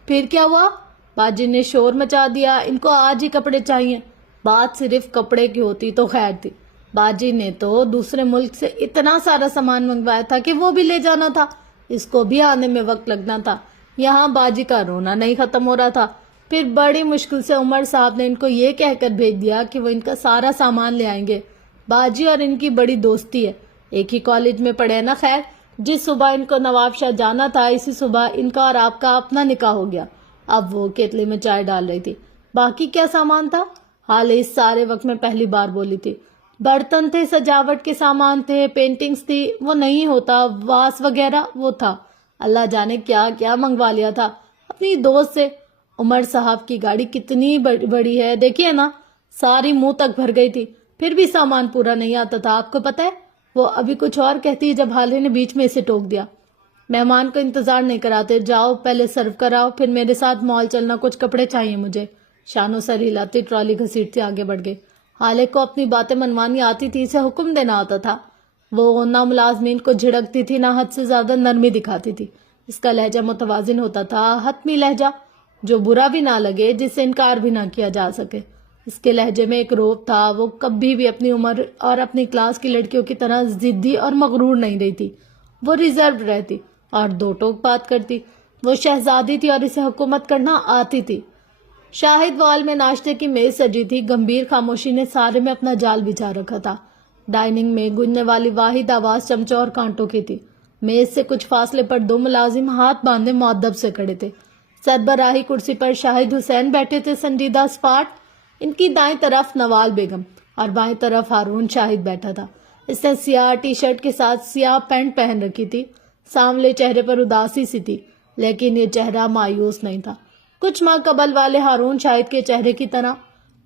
پھر کیا ہوا؟ باجی نے شور مچا دیا, ان کو آج ہی کپڑے چاہیے. بات صرف کپڑے کی ہوتی تو خیر تھی. باجی نے تو دوسرے ملک سے اتنا سارا سامان منگوایا تھا کہ وہ بھی لے جانا تھا. اس کو بھی آنے میں وقت لگنا تھا. یہاں باجی کا رونا نہیں ختم ہو رہا تھا. پھر بڑی مشکل سے عمر صاحب نے ان کو یہ کہہ کر بھیج دیا کہ وہ ان کا سارا سامان لے آئیں گے. باجی اور ان کی بڑی دوستی ہے, ایک ہی کالج میں پڑھے نا. خیر, جس صبح ان کو نواب شاہ جانا تھا اسی صبح ان کا اور آپ کا اپنا نکاح ہو گیا. اب وہ کیتلی میں چائے ڈال رہی تھی. باقی کیا سامان تھا؟ حالے اس سارے وقت میں پہلی بار بولی تھی. برتن تھے, سجاوٹ کے سامان تھے, پینٹنگز تھی. وہ نہیں ہوتا واس وغیرہ, وہ تھا. اللہ جانے کیا کیا منگوا لیا تھا اپنی دوست سے. عمر صاحب کی گاڑی کتنی بڑی ہے دیکھیے نا, ساری منہ تک بھر گئی تھی, پھر بھی سامان پورا نہیں آتا تھا. آپ کو پتا ہے وہ ابھی کچھ اور کہتی ہے جب حالے نے بیچ میں اسے ٹوک دیا. مہمان کو انتظار نہیں کراتے, جاؤ پہلے سرو کراؤ, پھر میرے ساتھ مال چلنا, کچھ کپڑے چاہیے مجھے. شانو سر ہلاتی ٹرالی گھسیٹتے آگے بڑھ گئی. حالے کو اپنی باتیں منوانی آتی تھی, اسے حکم دینا آتا تھا. وہ نہ ملازمین کو جھڑکتی تھی, نہ حد سے زیادہ نرمی دکھاتی تھی. اس کا لہجہ متوازن ہوتا تھا, حتمی لہجہ, جو برا بھی نہ لگے, جس سے انکار بھی نہ کیا جا سکے. اس کے لہجے میں ایک روب تھا. وہ کبھی بھی اپنی عمر اور اپنی کلاس کی لڑکیوں کی طرح ضدی اور مغرور نہیں رہی تھی. وہ ریزرو رہتی اور دو ٹوک بات کرتی. وہ شہزادی تھی اور اسے حکومت کرنا آتی تھی. شاہد وال میں ناشتے کی میز سجی تھی. گمبھیر خاموشی نے سارے میں اپنا جال بچھا رکھا تھا. ڈائننگ میں گونجنے والی واحد آواز چمچوں اور کانٹوں کی تھی. میز سے کچھ فاصلے پر دو ملازم ہاتھ باندھے مؤدب سے کھڑے تھے. سربراہی کرسی پر شاہد حسین بیٹھے تھے, سنجیدہ سپاٹ. ان کی دائیں طرف نوال بیگم اور بائیں طرف ہارون شاہد بیٹھا تھا. اس نے سیاہ ٹی شرٹ کے ساتھ سیاہ پینٹ پہن رکھی تھی. سامنے چہرے پر اداسی سی تھی, لیکن یہ چہرہ مایوس نہیں تھا, کچھ ماہ قبل والے ہارون شاہد کے چہرے کی طرح.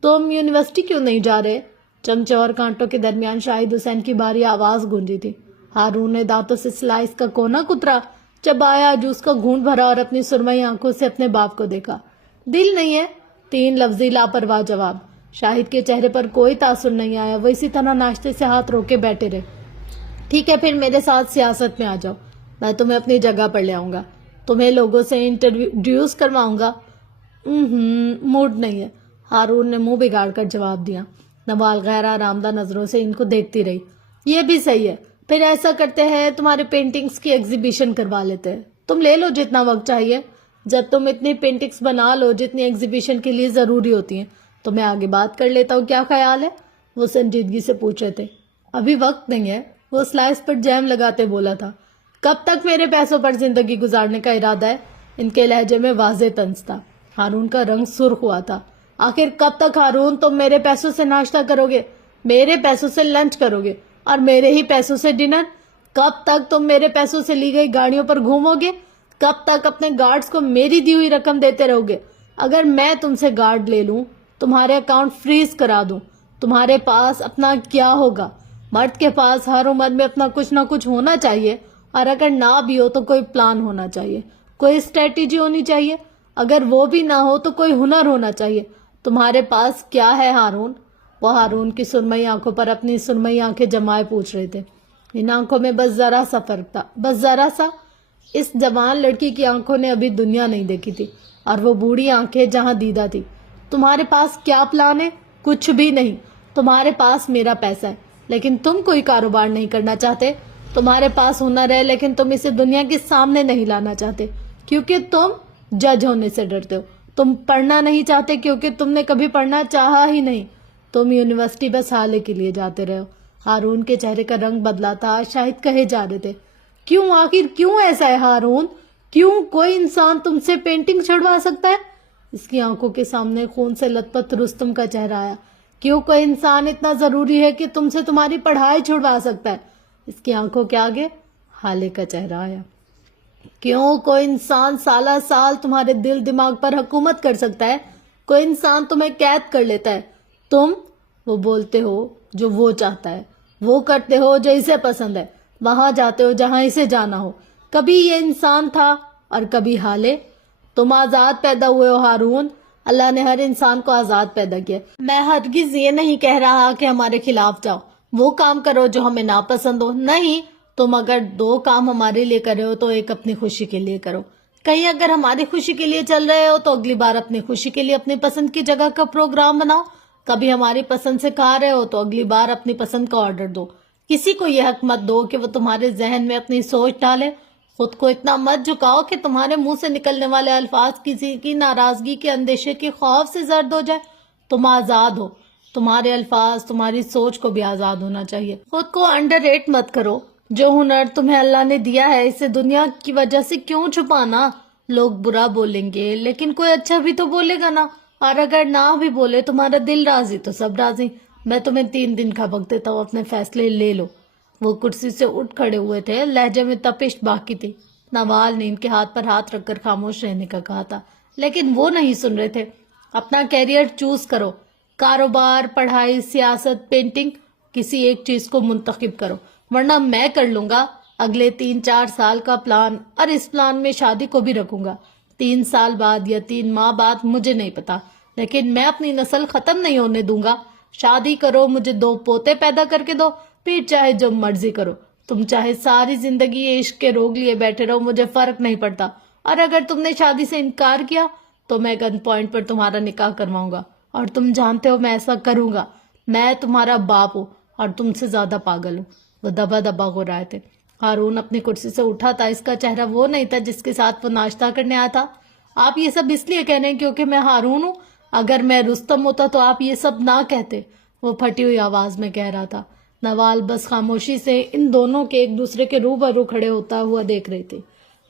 تم یونیورسٹی کیوں نہیں جا رہے؟ چمچوں اور کانٹوں کے درمیان شاہد حسین کی باری آواز گونجی تھی. ہارون نے دانتوں سے سلائس کا کونا کترا, چبایا, جوس کا گھونٹ بھرا اور اپنی سرمئی آنکھوں سے اپنے باپ کو دیکھا. دل نہیں ہے, 3 لفظی لاپرواہ جواب. شاہد کے چہرے پر کوئی تاثر نہیں آیا. وہ اسی طرح ناشتے سے ہاتھ روکے بیٹھے رہے. ٹھیک ہے, پھر میرے ساتھ سیاست میں آ جاؤ, میں تمہیں اپنی جگہ پر لے آؤں گا, تمہیں لوگوں سے انٹروڈیوس کرواؤں گا. موڈ نہیں ہے, ہارون نے منہ بگاڑ کر جواب دیا. نوال غیر آرامدہ نظروں سے ان کو دیکھتی رہی. یہ بھی صحیح ہے, پھر ایسا کرتے ہیں تمہارے پینٹنگز کی ایگزیبیشن کروا لیتے ہیں. تم لے لو جتنا وقت چاہیے. جب تم اتنی پینٹنگز بنا لو جتنی ایگزیبیشن کے لیے ضروری ہوتی ہیں تو میں آگے بات کر لیتا ہوں. کیا خیال ہے؟ وہ سنجیدگی سے پوچھ رہے تھے. ابھی وقت نہیں ہے, وہ سلائس پر جیم لگاتے بولا تھا. کب تک میرے پیسوں پر زندگی گزارنے کا ارادہ ہے؟ ان کے لہجے میں واضح طنز تھا. ہارون کا رنگ سرخ ہوا تھا. آخر کب تک ہارون تم میرے پیسوں سے ناشتہ کرو گے, میرے پیسوں سے لنچ کرو گے اور میرے ہی پیسوں سے ڈنر؟ کب تک تم میرے پیسوں سے لی گئی گاڑیوں پر گھومو گے؟ کب تک اپنے گارڈز کو میری دی ہوئی رقم دیتے رہو گے؟ اگر میں تم سے گارڈ لے لوں, تمہارے اکاؤنٹ فریز کرا دوں, تمہارے پاس اپنا کیا ہوگا؟ مرد کے پاس ہر عمر میں اپنا کچھ نہ کچھ ہونا چاہیے, اور اگر نہ بھی ہو تو کوئی پلان ہونا چاہیے, کوئی اسٹریٹجی ہونی چاہیے. اگر وہ بھی نہ ہو تو کوئی ہنر ہونا چاہیے. تمہارے پاس کیا ہے ہارون؟ وہ ہارون کی سرمئی آنکھوں پر اپنی سرمئی آنکھیں جمائے پوچھ رہے تھے. ان آنکھوں میں بس ذرا سا فرق تھا, بس ذرا سا. اس جوان لڑکی کی آنکھوں نے ابھی دنیا نہیں دیکھی تھی, اور وہ بوڑھی آنکھیں جہاں دیدہ تھی. تمہارے پاس کیا پلان ہے؟ کچھ بھی نہیں. تمہارے پاس میرا پیسہ ہے لیکن تم کوئی کاروبار نہیں کرنا چاہتے. تمہارے پاس ہنر ہے لیکن تم اسے دنیا کے سامنے نہیں لانا چاہتے کیونکہ تم جج ہونے سے ڈرتے ہو. تم پڑھنا نہیں چاہتے کیونکہ تم نے کبھی پڑھنا چاہا ہی نہیں. تم یونیورسٹی بس حالے کے لیے جاتے رہے ہو. ہارون کے چہرے کا رنگ بدلا تھا. شاہد کہے جا رہے تھے. کیوں, آخر کیوں ایسا ہے ہارون؟ کیوں کوئی انسان تم سے پینٹنگ چھڑوا سکتا ہے؟ اس کی آنکھوں کے سامنے خون سے لت پت رستم کا چہرہ آیا. کیوں کوئی انسان اتنا ضروری ہے کہ تم سے تمہاری پڑھائی چھڑوا سکتا ہے؟ اس کی آنکھوں کے آگے حالے کا چہرہ آیا. کیوں کوئی انسان سالہ سال تمہارے دل دماغ پر حکومت کر سکتا ہے؟ کوئی انسان تمہیں قید کر لیتا ہے. تم وہ بولتے ہو جو وہ چاہتا ہے, وہ کرتے ہو جو اسے پسند ہے, وہاں جاتے ہو جہاں اسے جانا ہو. کبھی یہ انسان تھا اور کبھی حالے. تم آزاد پیدا ہوئے ہو ہارون. اللہ نے ہر انسان کو آزاد پیدا کیا. میں ہرگز یہ نہیں کہہ رہا کہ ہمارے خلاف جاؤ, وہ کام کرو جو ہمیں ناپسند ہو. نہیں, تم اگر 2 کام ہمارے لیے کر رہے ہو تو ایک اپنی خوشی کے لیے کرو. کہیں اگر ہماری خوشی کے لیے چل رہے ہو تو اگلی بار اپنی خوشی کے لیے اپنی پسند کی جگہ کا پروگرام بناؤ. کبھی ہماری پسند سے کھا رہے ہو تو اگلی بار اپنی پسند کا آرڈر دو. کسی کو یہ حق مت دو کہ وہ تمہارے ذہن میں اپنی سوچ ڈالے. خود کو اتنا مت جھکاؤ کہ تمہارے منہ سے نکلنے والے الفاظ کسی کی ناراضگی کے اندیشے کے خوف سے زرد ہو جائے۔ تم آزاد ہو، تمہارے الفاظ، تمہاری سوچ کو بھی آزاد ہونا چاہیے۔ خود کو انڈر ریٹ مت کرو۔ جو ہنر تمہیں اللہ نے دیا ہے اسے دنیا کی وجہ سے کیوں چھپانا؟ لوگ برا بولیں گے لیکن کوئی اچھا بھی تو بولے گا نا، اور اگر نہ بھی بولے تمہارا دل راضی تو سب راضی۔ میں تمہیں 3 دن کا وقت دیتا ہوں، اپنے فیصلے لے لو۔ وہ کرسی سے اٹھ کھڑے ہوئے تھے، لہجے میں تپش باقی تھی۔ نوال نے ان کے ہاتھ پر ہاتھ رکھ کر خاموش رہنے کا کہا تھا، لیکن وہ نہیں سن رہے تھے۔ اپنا کیریئر چوز کرو، کاروبار، پڑھائی، سیاست، پینٹنگ، کسی ایک چیز کو منتخب کرو، ورنہ میں کر لوں گا اگلے 3-4 سال کا پلان، اور اس پلان میں شادی کو بھی رکھوں گا۔ 3 سال بعد یا 3 ماہ بعد مجھے نہیں پتا، لیکن میں اپنی نسل ختم نہیں ہونے دوں گا۔ شادی کرو، مجھے 2 پوتے پیدا کر کے دو، پھر چاہے جو مرضی کرو۔ تم چاہے ساری زندگی عشق کے روگ لیے بیٹھے رہو، مجھے فرق نہیں پڑتا۔ اور اگر تم نے شادی سے انکار کیا تو میں گن پوائنٹ پر تمہارا نکاح کرواؤں گا، اور تم جانتے ہو میں ایسا کروں گا۔ میں تمہارا باپ ہوں اور تم سے زیادہ پاگل ہوں۔ وہ دبا دبا ہو رہے تھے۔ ہارون اپنی کرسی سے اٹھا تھا، اس کا چہرہ وہ نہیں تھا جس کے ساتھ وہ ناشتہ کرنے آیا تھا۔ آپ یہ سب اس لیے کہہ رہے ہیں کیونکہ میں ہارون ہوں؟ اگر میں رستم ہوتا تو آپ یہ سب نہ کہتے، وہ پھٹی ہوئی آواز میں کہہ رہا تھا۔ نوال بس خاموشی سے ان دونوں کے ایک دوسرے کے روبرو کھڑے ہوتا ہوا دیکھ رہی تھی۔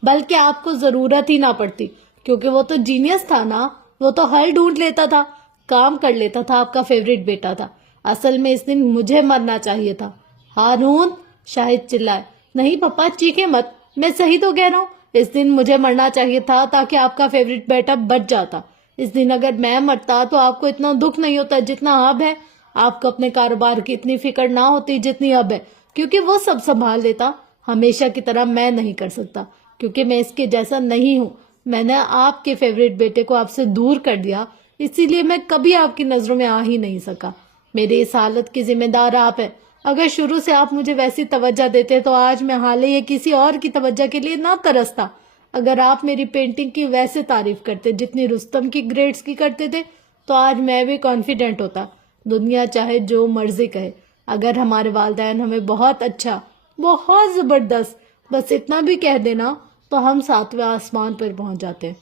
بلکہ آپ کو ضرورت ہی نہ پڑتی، کیونکہ وہ تو جینیس تھا نا، وہ تو حل ڈھونڈ لیتا تھا، کام کر لیتا تھا، آپ کا فیوریٹ بیٹا تھا۔ اصل میں اس دن مجھے مرنا چاہیے تھا۔ ہارون، شاہد چلائے۔ نہیں پپا، چیخے مت، میں صحیح تو کہہ رہا ہوں۔ اس دن مجھے مرنا چاہیے تھا تاکہ آپ کا فیوریٹ بیٹا بچ جاتا۔ اس دن اگر میں مرتا تو آپ کو اتنا دکھ نہیں ہوتا جتنا اب ہے۔ آپ کو اپنے کاروبار کی اتنی فکر نہ ہوتی جتنی اب ہے، کیونکہ وہ سب سنبھال لیتا۔ ہمیشہ کی طرح میں نہیں کر سکتا، کیونکہ میں اس کے جیسا نہیں ہوں۔ میں نے آپ کے فیوریٹ بیٹے کو آپ سے دور کر دیا، اسی لیے میں کبھی آپ کی نظروں میں آ ہی نہیں سکا۔ میری اس حالت کی ذمہ دار آپ ہے۔ اگر شروع سے آپ مجھے ویسی توجہ دیتے تو آج میں حالے یہ کسی اور کی توجہ کے لیے نہ ترستا۔ اگر آپ میری پینٹنگ کی ویسے تعریف کرتے جتنی رستم کی گریڈز کی کرتے تھے تو آج میں بھی کانفیڈنٹ ہوتا۔ دنیا چاہے جو مرضی کہے، اگر ہمارے والدین ہمیں بہت اچھا، بہت زبردست، بس اتنا بھی کہہ دینا تو ہم 7ویں آسمان پر پہنچ جاتے۔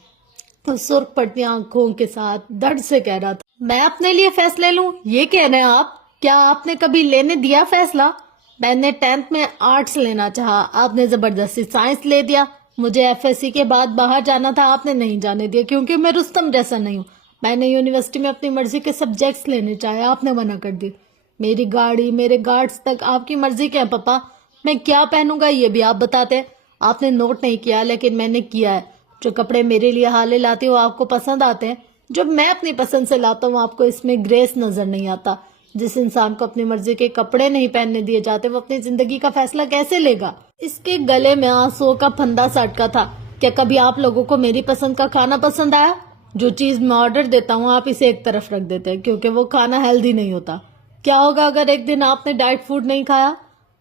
سرخ پڑتی آنکھوں کے ساتھ درد سے کہہ رہا تھا، میں اپنے لیے فیصلے لوں؟ یہ کہہ رہے ہیں آپ؟ کیا آپ نے کبھی لینے دیا فیصلہ؟ میں نے 10th میں آرٹس لینا چاہا، آپ نے زبردستی سائنس لے دیا۔ مجھے FSC کے بعد باہر جانا تھا، آپ نے نہیں جانے دیا کیونکہ میں رستم جیسا نہیں ہوں۔ میں نے یونیورسٹی میں اپنی مرضی کے سبجیکٹس لینے چاہے، آپ نے منع کر دی۔ میری گاڑی، میرے گارڈز تک آپ کی مرضی کے ہیں پپا۔ میں کیا پہنوں گا یہ بھی آپ بتاتے۔ آپ نے نوٹ نہیں کیا لیکن میں نے کیا ہے۔ جو کپڑے میرے لیے حالے لاتی ہوں آپ کو پسند آتے ہیں، جو میں اپنی پسند سے لاتا ہوں آپ کو اس میں گریس نظر نہیں آتا۔ جس انسان کو اپنی مرضی کے کپڑے نہیں پہننے دیے جاتے وہ اپنی زندگی کا فیصلہ کیسے لے گا؟ اس کے گلے میں آنسوؤں کا پھندا سا اٹکا تھا۔ کیا کبھی آپ لوگوں کو میری پسند کا کھانا پسند آیا؟ جو چیز میں آرڈر دیتا ہوں آپ اسے ایک طرف رکھ دیتے ہیں کیونکہ وہ کھانا ہیلدی نہیں ہوتا۔ کیا ہوگا اگر ایک دن آپ نے ڈائٹ فوڈ نہیں کھایا؟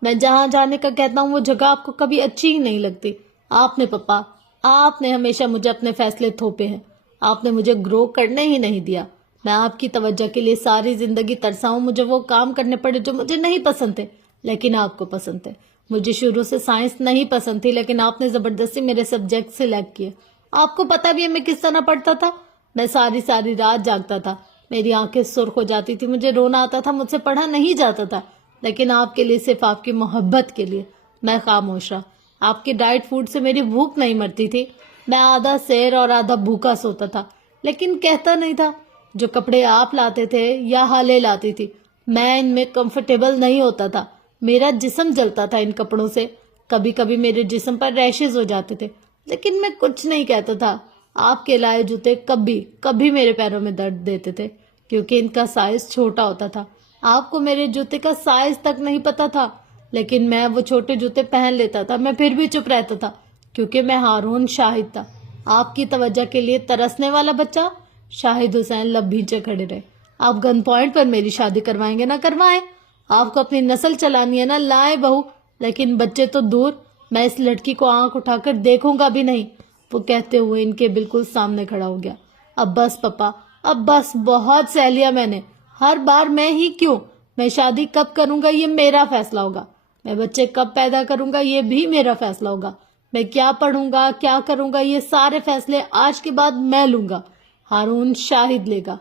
میں جہاں جانے کا کہتا ہوں وہ جگہ آپ کو کبھی اچھی ہی نہیں لگتی۔ آپ نے پپا، آپ نے ہمیشہ مجھے اپنے فیصلے تھوپے ہیں۔ آپ نے مجھے گرو کرنے ہی نہیں دیا۔ میں آپ کی توجہ کے لیے ساری زندگی ترسا ہوں، مجھے وہ کام کرنے پڑے جو مجھے نہیں پسند تھے لیکن آپ کو پسند تھے۔ مجھے شروع سے سائنس نہیں پسند تھی لیکن آپ نے زبردستی میرے سبجیکٹ سلیکٹ کیے۔ آپ کو پتا بھی ہے میں کس طرح پڑھتا تھا؟ میں ساری رات جاگتا تھا، میری آنکھیں سرخ ہو جاتی تھی، مجھے رونا آتا تھا، مجھ سے پڑھا نہیں جاتا تھا، لیکن آپ کے لیے، صرف آپ کی محبت کے لیے میں خاموش رہا۔ آپ کے ڈائٹ فوڈ سے میری بھوک نہیں مرتی تھی، میں آدھا سیر اور آدھا بھوکا سوتا تھا لیکن کہتا نہیں تھا۔ جو کپڑے آپ لاتے تھے یا حالے لاتی تھی میں ان میں کمفرٹیبل نہیں ہوتا تھا، میرا جسم جلتا تھا ان کپڑوں سے، کبھی کبھی میرے جسم پر ریشز ہو جاتے تھے لیکن میں کچھ نہیں کہتا تھا۔ آپ کے لائے جوتے کبھی میرے پیروں میں درد دیتے تھے کیونکہ ان کا سائز چھوٹا ہوتا تھا۔ آپ کو میرے جوتے کا سائز تک نہیں پتا تھا لیکن میں وہ چھوٹے جوتے پہن لیتا تھا، میں پھر بھی چپ رہتا تھا کیونکہ میں ہارون شاہد تھا، آپ کی توجہ کے لیے ترسنے والا بچہ۔ شاہد حسین لب بھینچے کھڑے رہے۔ آپ گن پوائنٹ پر میری شادی کروائیں گے؟ نہ کروائیں، آپ کو اپنی نسل چلانی ہے نا، لائیں بہو، لیکن بچے تو دور، میں اس لڑکی کو آنکھ اٹھا کر دیکھوں گا بھی نہیں۔ وہ کہتے ہوئے ان کے بالکل سامنے کھڑا ہو گیا۔ اب بس پپا، اب بس، بہت سہ لیا میں نے، ہر بار میں ہی کیوں؟ میں شادی کب کروں گا یہ میرا فیصلہ ہوگا، میں بچے کب پیدا کروں گا یہ بھی میرا فیصلہ ہوگا، میں کیا پڑھوں گا، کیا کروں گا، یہ سارے فیصلے آج کے بعد میں لوں گا۔ ہارون شاہد لے گا،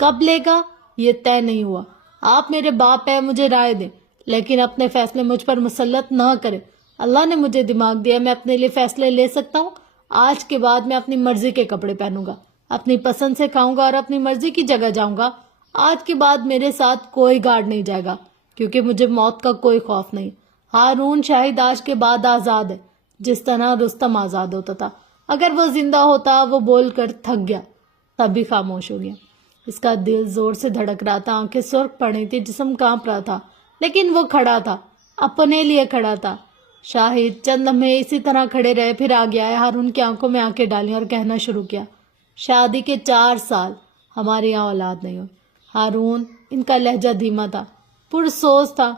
کب لے گا یہ طے نہیں ہوا۔ آپ میرے باپ ہیں، مجھے رائے دیں، لیکن اپنے فیصلے مجھ پر مسلط نہ کریں۔ اللہ نے مجھے دماغ دیا، میں اپنے لیے فیصلے لے سکتا ہوں۔ آج کے بعد میں اپنی مرضی کے کپڑے پہنوں گا، اپنی پسند سے کھاؤں گا اور اپنی مرضی کی جگہ جاؤں گا۔ آج کے بعد میرے ساتھ کوئی گارڈ نہیں جائے گا، کیونکہ مجھے موت کا کوئی خوف نہیں۔ ہارون شاہد آج کے بعد آزاد ہے، جس طرح رستم آزاد ہوتا تھا۔ اگر وہ زندہ ہوتا، وہ بول کر تھک گیا، تب بھی خاموش ہو گیا۔ اس کا دل زور سے دھڑک رہا تھا، آنکھیں سرخ پڑی تھی، جسم کانپ رہا تھا، لیکن وہ کھڑا تھا، اپنے لیے کھڑا تھا۔ شاہد چند لمحے اسی طرح کھڑے رہے، پھر آگے آئے، ہارون کی آنکھوں میں آنکھیں ڈالیں اور کہنا شروع کیا، شادی کے 4 سال ہمارے یہاں اولاد نہیں ہوئی۔ ہارون، ان کا لہجہ دھیما تھا، پرسوز تھا۔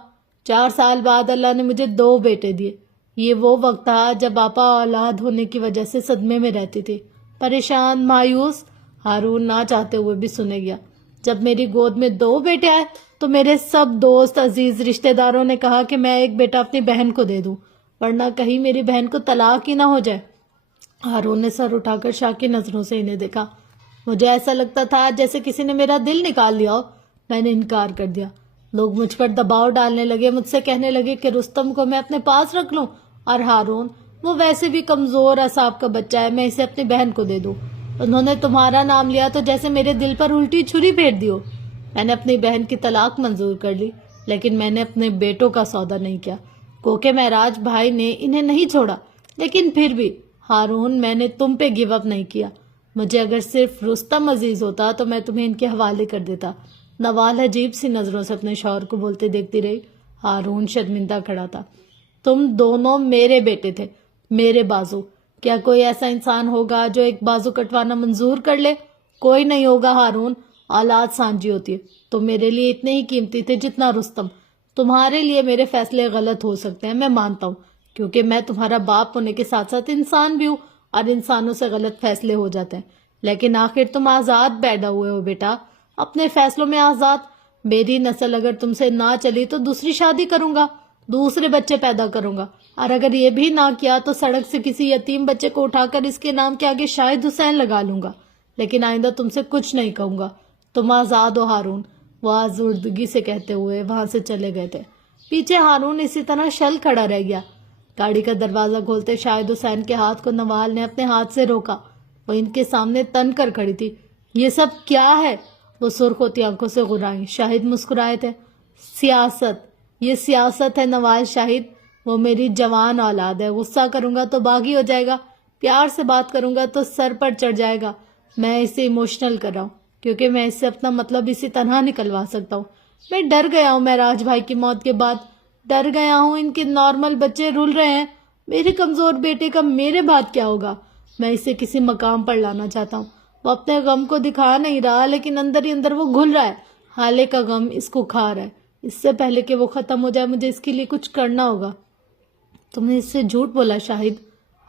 4 سال بعد اللہ نے مجھے 2 بیٹے دیے۔ یہ وہ وقت تھا جب آپا اولاد ہونے کی وجہ سے صدمے میں رہتی تھی، پریشان، مایوس۔ ہارون نہ چاہتے ہوئے بھی سنے گیا۔ جب میری گود میں 2 بیٹے آئے تو میرے سب دوست، عزیز، رشتہ داروں نے کہا کہ میں ایک بیٹا اپنی بہن کو دے دوں، ورنہ کہیں میری بہن کو طلاق ہی نہ ہو جائے۔ ہارون نے سر اٹھا کر شاہ کی نظروں سے انہیں دیکھا۔ مجھے ایسا لگتا تھا جیسے کسی نے میرا دل نکال لیا ہو۔ میں نے انکار کر دیا۔ لوگ مجھ پر دباؤ ڈالنے لگے، مجھ سے کہنے لگے کہ رستم کو میں اپنے پاس رکھ لوں، اور ہارون، وہ ویسے بھی کمزور اعصاب کا بچہ ہے، میں اسے اپنی بہن کو دے دوں۔ انہوں نے تمہارا نام لیا تو جیسے میرے دل پر الٹی چھری پھیر دی ہو۔ میں نے اپنی بہن کی طلاق منظور کر لی، لیکن میں نے اپنے بیٹوں کا سودا نہیں کیا۔ کوکے معراج بھائی نے انہیں نہیں چھوڑا، لیکن پھر بھی ہارون، میں نے تم پہ گیو اپ نہیں کیا۔ مجھے اگر صرف رستم عزیز ہوتا تو میں تمہیں ان کے حوالے کر دیتا۔ نوال عجیب سی نظروں سے اپنے شوہر کو بولتے دیکھتی رہی۔ ہارون شرمندہ کھڑا تھا۔ تم دونوں میرے بیٹے تھے، میرے بازو۔ کیا کوئی ایسا انسان ہوگا جو ایک بازو کٹوانا منظور کر لے؟ کوئی نہیں ہوگا ہارون۔ اولاد سانجی ہوتی ہے۔ تو میرے لیے اتنے ہی قیمتی تھے جتنا رستم۔ تمہارے لیے میرے فیصلے غلط ہو سکتے ہیں، میں مانتا ہوں، کیونکہ میں تمہارا باپ ہونے کے ساتھ ساتھ انسان بھی ہوں، اور انسانوں سے غلط فیصلے ہو جاتے ہیں، لیکن آخر تم آزاد پیدا ہوئے ہو بیٹا، اپنے فیصلوں میں آزاد۔ میری نسل اگر تم سے نہ چلی تو دوسری شادی کروں گا، دوسرے بچے پیدا کروں گا، اور اگر یہ بھی نہ کیا تو سڑک سے کسی یتیم بچے کو اٹھا کر اس کے نام کے آگے شاہد حسین لگا لوں گا، لیکن آئندہ تم سے کچھ نہیں کہوں گا۔ تم آزاد ہو ہارون، وہ آزردگی سے کہتے ہوئے وہاں سے چلے گئے تھے۔ پیچھے ہارون اسی طرح شل کھڑا رہ گیا۔ گاڑی کا دروازہ کھولتے شاہد حسین کے ہاتھ کو نوال نے اپنے ہاتھ سے روکا۔ وہ ان کے سامنے تن کر کھڑی تھی۔ یہ سب کیا ہے؟ وہ سرخ ہوتی آنکھوں سے غرائیں۔ شاہد مسکرائے تھے۔ سیاست، یہ سیاست ہے نوال شاہد، وہ میری جوان اولاد ہے۔ غصہ کروں گا تو باغی ہو جائے گا، پیار سے بات کروں گا تو سر پر چڑھ جائے گا۔ میں اسے ایموشنل کر رہا ہوں کیونکہ میں اس سے اپنا مطلب اسی طرح نکلوا سکتا ہوں۔ میں ڈر گیا ہوں معراج بھائی کی موت کے بعد، ڈر گیا ہوں ان کے نارمل بچے رول رہے ہیں، میرے کمزور بیٹے کا میرے بعد کیا ہوگا؟ میں اسے کسی مقام پر لانا چاہتا ہوں۔ وہ اپنے غم کو دکھا نہیں رہا، لیکن اندر ہی اندر وہ گھل رہا ہے۔ حالے کا غم اس کو کھا رہا ہے۔ اس سے پہلے کہ وہ ختم ہو جائے مجھے اس کے لیے کچھ کرنا ہوگا۔ تم نے اس سے جھوٹ بولا شاہد۔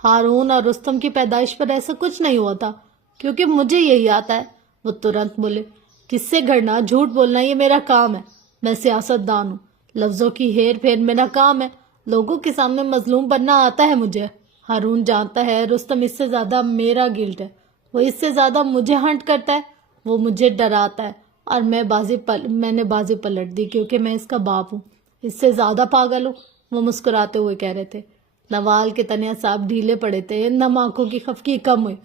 ہارون اور رستم کی پیدائش پر ایسا کچھ نہیں ہوا تھا، کیونکہ مجھے یہی آتا ہے، وہ ترنت بولے۔ کس سے گھڑنا، جھوٹ بولنا یہ میرا کام ہے۔ میں سیاست دان ہوں، لفظوں کی ہیر پھیر میرا کام ہے، لوگوں کے سامنے مظلوم بننا آتا ہے مجھے۔ ہارون جانتا ہے رستم اس سے زیادہ میرا گلٹ ہے، وہ اس سے زیادہ مجھے ہنٹ کرتا ہے، وہ مجھے ڈراتا ہے، اور میں نے بازی پلٹ دی کیونکہ میں اس کا باپ ہوں۔ اس سے زیادہ پاگل ہوں، وہ مسکراتے ہوئے کہہ رہے تھے۔ نوال کے تنے اعصاب ڈھیلے پڑے تھے، نم آنکھوں کی خفگی کم ہوئی۔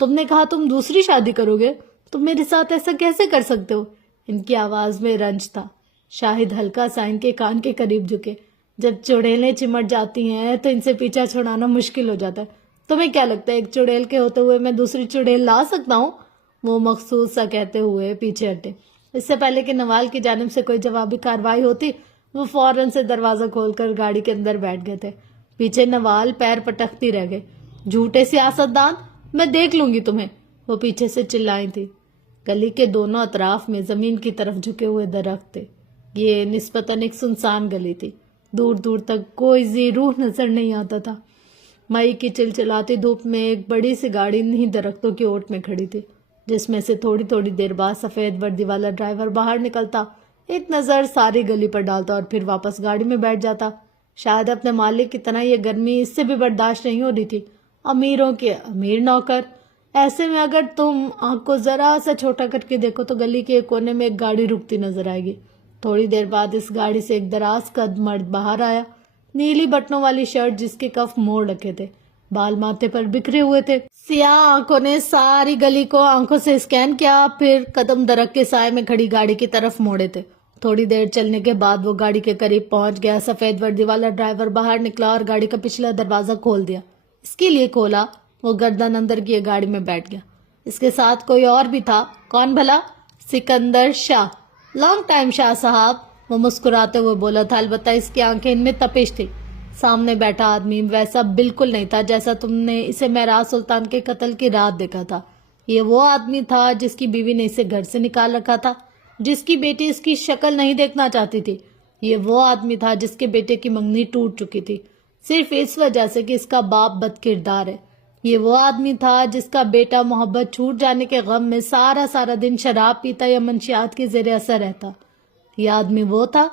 تم نے کہا تم دوسری شادی کرو گے؟ تم میرے ساتھ ایسا کیسے کر سکتے ہو؟ ان کی آواز میں رنج تھا۔ شاہد ہلکا سا ان کے کان کے قریب جھکے۔ جب چڑیلیں چمٹ جاتی ہیں تو ان سے پیچھا چھڑانا مشکل ہو جاتا ہے۔ تمہیں کیا لگتا ہے ایک چڑیل کے ہوتے ہوئے میں دوسری چڑیل لا سکتا ہوں؟ وہ مخصوص سا کہتے ہوئے پیچھے ہٹے۔ اس سے پہلے کہ نوال کی جانب سے کوئی جوابی کارروائی ہوتی، وہ فوراً سے دروازہ کھول کر گاڑی کے اندر بیٹھ گئے تھے۔ پیچھے نوال پیر پٹکتی رہ گئے۔ جھوٹے سیاست دان، میں دیکھ لوں گی تمہیں، وہ پیچھے سے چلائی تھی۔ گلی کے دونوں اطراف میں زمین کی طرف جھکے ہوئے درخت تھے۔ یہ نسبتاً ایک سنسان گلی تھی، دور دور تک کوئی ذی روح نظر نہیں آتا تھا۔ مئی کی چلچلاتی دھوپ میں ایک بڑی سی گاڑی انہی درختوں کی اوٹ میں کھڑی تھی، جس میں سے تھوڑی تھوڑی دیر بعد سفید وردی والا ڈرائیور باہر نکلتا، ایک نظر ساری گلی پر ڈالتا اور پھر واپس گاڑی میں بیٹھ جاتا۔ شاید اپنے مالک کی طرح یہ گرمی اس سے بھی برداشت نہیں ہو رہی تھی۔ امیروں کے امیر نوکر۔ ایسے میں اگر تم آنکھ کو ذرا سا چھوٹا کر کے دیکھو تو گلی کے ایک کونے میں ایک گاڑی رکتی نظر آئے گی۔ تھوڑی دیر بعد اس گاڑی سے ایک دراز قد مرد باہر آیا، نیلی بٹنوں والی شرٹ جس کے کف موڑ رکھے تھے، بال ماتھے پر بکھرے ہوئے تھے۔ سیاہ آنکھوں نے ساری گلی کو آنکھوں سے اسکین کیا، پھر قدم درخت کے سائے میں کھڑی گاڑی کی طرف موڑے تھے۔ تھوڑی دیر چلنے کے بعد وہ گاڑی کے قریب پہنچ گیا۔ سفید وردی والا ڈرائیور باہر نکلا اور گاڑی کا پچھلا دروازہ کھول دیا۔ اس کے لیے کھولا، وہ گردن اندر کیے گاڑی میں بیٹھ گیا۔ اس کے ساتھ کوئی اور بھی تھا۔ کون بھلا؟ سکندر شاہ۔ لانگ ٹائم شاہ صاحب، وہ مسکراتے ہوئے بولا تھا، البتہ اس کی آنکھیں ان میں تپش تھی۔ سامنے بیٹھا آدمی ویسا بالکل نہیں تھا جیسا تم نے اسے مہراج سلطان کے قتل کی رات دیکھا تھا۔ یہ وہ آدمی تھا جس کی بیوی نے اسے گھر سے نکال رکھا تھا، جس کی بیٹی اس کی شکل نہیں دیکھنا چاہتی تھی۔ یہ وہ آدمی تھا جس کے بیٹے کی منگنی ٹوٹ چکی تھی، صرف اس وجہ سے کہ اس کا باپ بد کردار ہے۔ یہ وہ آدمی تھا جس کا بیٹا محبت چھوٹ جانے کے غم میں سارا دن شراب پیتا یا منشیات کے زیر اثر رہتا۔ یہ آدمی وہ تھا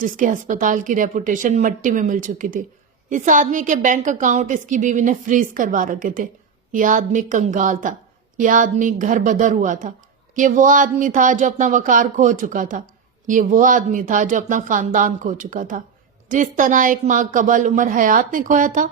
جس کے ہسپتال کی ریپوٹیشن مٹی میں مل چکی تھی۔ اس آدمی کے بینک اکاؤنٹ اس کی بیوی نے فریز کروا رکھے تھے۔ یہ آدمی کنگال تھا۔ یہ آدمی گھر بدر ہوا تھا۔ یہ وہ آدمی تھا جو اپنا وقار کھو چکا تھا۔ یہ وہ آدمی تھا جو اپنا خاندان کھو چکا تھا، جس طرح ایک ماہ قبل عمر حیات نے کھویا تھا۔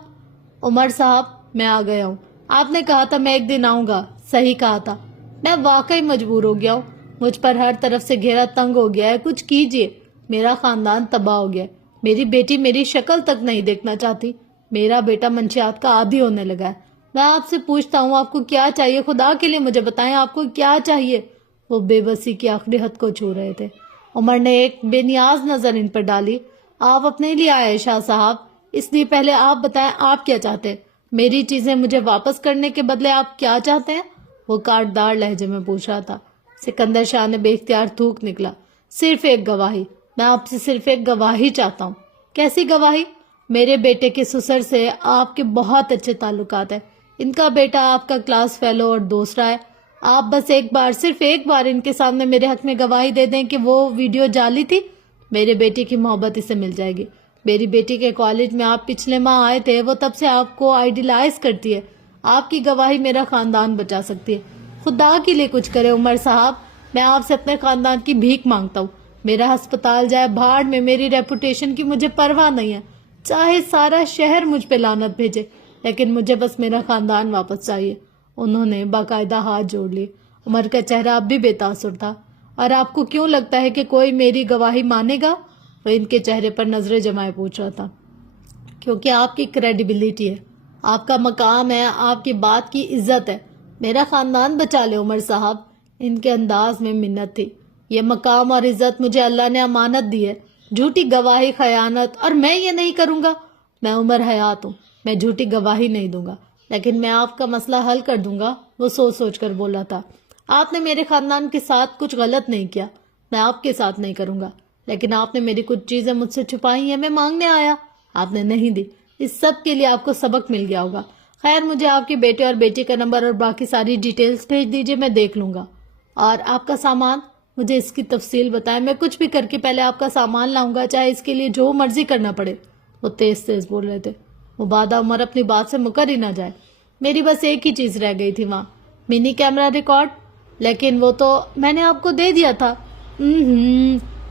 عمر صاحب، میں آ گیا ہوں۔ آپ نے کہا تھا میں ایک دن آؤں گا، صحیح کہا تھا۔ میں واقعی مجبور ہو گیا ہوں، مجھ پر ہر طرف سے گھیرا تنگ ہو گیا ہے، کچھ کیجیے۔ میرا خاندان تباہ ہو گیا ہے، میری بیٹی میری شکل تک نہیں دیکھنا چاہتی، میرا بیٹا منشیات کا عادی ہونے لگا ہے۔ میں آپ سے پوچھتا ہوں آپ کو کیا چاہیے؟ خدا کے لیے مجھے بتائیں آپ کو کیا چاہیے؟ وہ بے بسی کی آخری حد کو چھو رہے تھے۔ عمر نے ایک بے نیاز نظر ان پر ڈالی۔ آپ اپنے لیے آئے شاہ صاحب، اس لیے پہلے آپ بتائیں آپ کیا چاہتے ہیں؟ میری چیزیں مجھے واپس کرنے کے بدلے آپ کیا چاہتے ہیں؟ وہ کاٹدار لہجے میں پوچھ رہا تھا۔ سکندر شاہ نے بے اختیار تھوک نکلا۔ صرف ایک گواہی، میں آپ سے صرف ایک گواہی چاہتا ہوں۔ کیسی گواہی؟ میرے بیٹے کے سسر سے آپ کے بہت اچھے تعلقات ہیں، ان کا بیٹا آپ کا کلاس فیلو اور دوست رہا ہے۔ آپ بس ایک بار، صرف ایک بار ان کے سامنے میرے حق میں گواہی دے دیں کہ وہ ویڈیو جعلی تھی، میرے بیٹے کی محبت اسے مل جائے گی۔ میری بیٹی کے کالج میں آپ پچھلے ماہ آئے تھے، وہ تب سے آپ کو آئیڈیلائز کرتی ہے۔ آپ کی گواہی میرا خاندان بچا سکتی ہے۔ خدا کے لیے کچھ کرے عمر صاحب، میں آپ سے اپنے خاندان کی بھیک مانگتا ہوں۔ میرا ہسپتال جائے بھاڑ میں، میری ریپوٹیشن کی مجھے پرواہ نہیں ہے، چاہے سارا شہر مجھ پہ لعنت بھیجے، لیکن مجھے بس میرا خاندان واپس چاہیے۔ انہوں نے باقاعدہ ہاتھ جوڑ لیے۔ عمر کا چہرہ اب بھی بے تاثر تھا۔ اور آپ کو کیوں لگتا ہے کہ کوئی میری گواہی مانے گا؟ وہ ان کے چہرے پر نظریں جمائے پوچھ رہا تھا۔ کیونکہ آپ کی کریڈیبلٹی ہے، آپ کا مقام ہے، آپ کی بات کی عزت ہے۔ میرا خاندان بچا لے عمر صاحب۔ ان کے انداز میں منت تھی۔ یہ مقام اور عزت مجھے اللہ نے امانت دی ہے، جھوٹی گواہی، خیانت، اور میں یہ نہیں کروں گا۔ میں عمر حیات ہوں، میں جھوٹی گواہی نہیں دوں گا، لیکن میں آپ کا مسئلہ حل کر دوں گا۔ وہ سوچ سوچ کر بولا تھا۔ آپ نے میرے خاندان کے ساتھ کچھ غلط نہیں کیا، میں آپ کے ساتھ نہیں کروں گا، لیکن آپ نے میری کچھ چیزیں مجھ سے چھپائی ہیں، میں مانگنے آیا، آپ نے نہیں دی۔ اس سب کے لیے آپ کو سبق مل گیا ہوگا۔ خیر، مجھے آپ کے بیٹے اور بیٹی کا نمبر اور باقی ساری ڈیٹیلز بھیج دیجیے، میں دیکھ لوں گا۔ اور آپ کا سامان، مجھے اس کی تفصیل بتائیں، میں کچھ بھی کر کے پہلے آپ کا سامان لاؤں گا، چاہے اس کے لیے جو مرضی کرنا پڑے۔ وہ تیز تیز بول رہے تھے۔ مبادہ عمر اپنی بات سے مکر ہی نہ جائے۔ میری بس ایک ہی چیز رہ گئی تھی وہاں، منی کیمرہ ریکارڈ، لیکن وہ تو میں نے آپ کو دے دیا تھا۔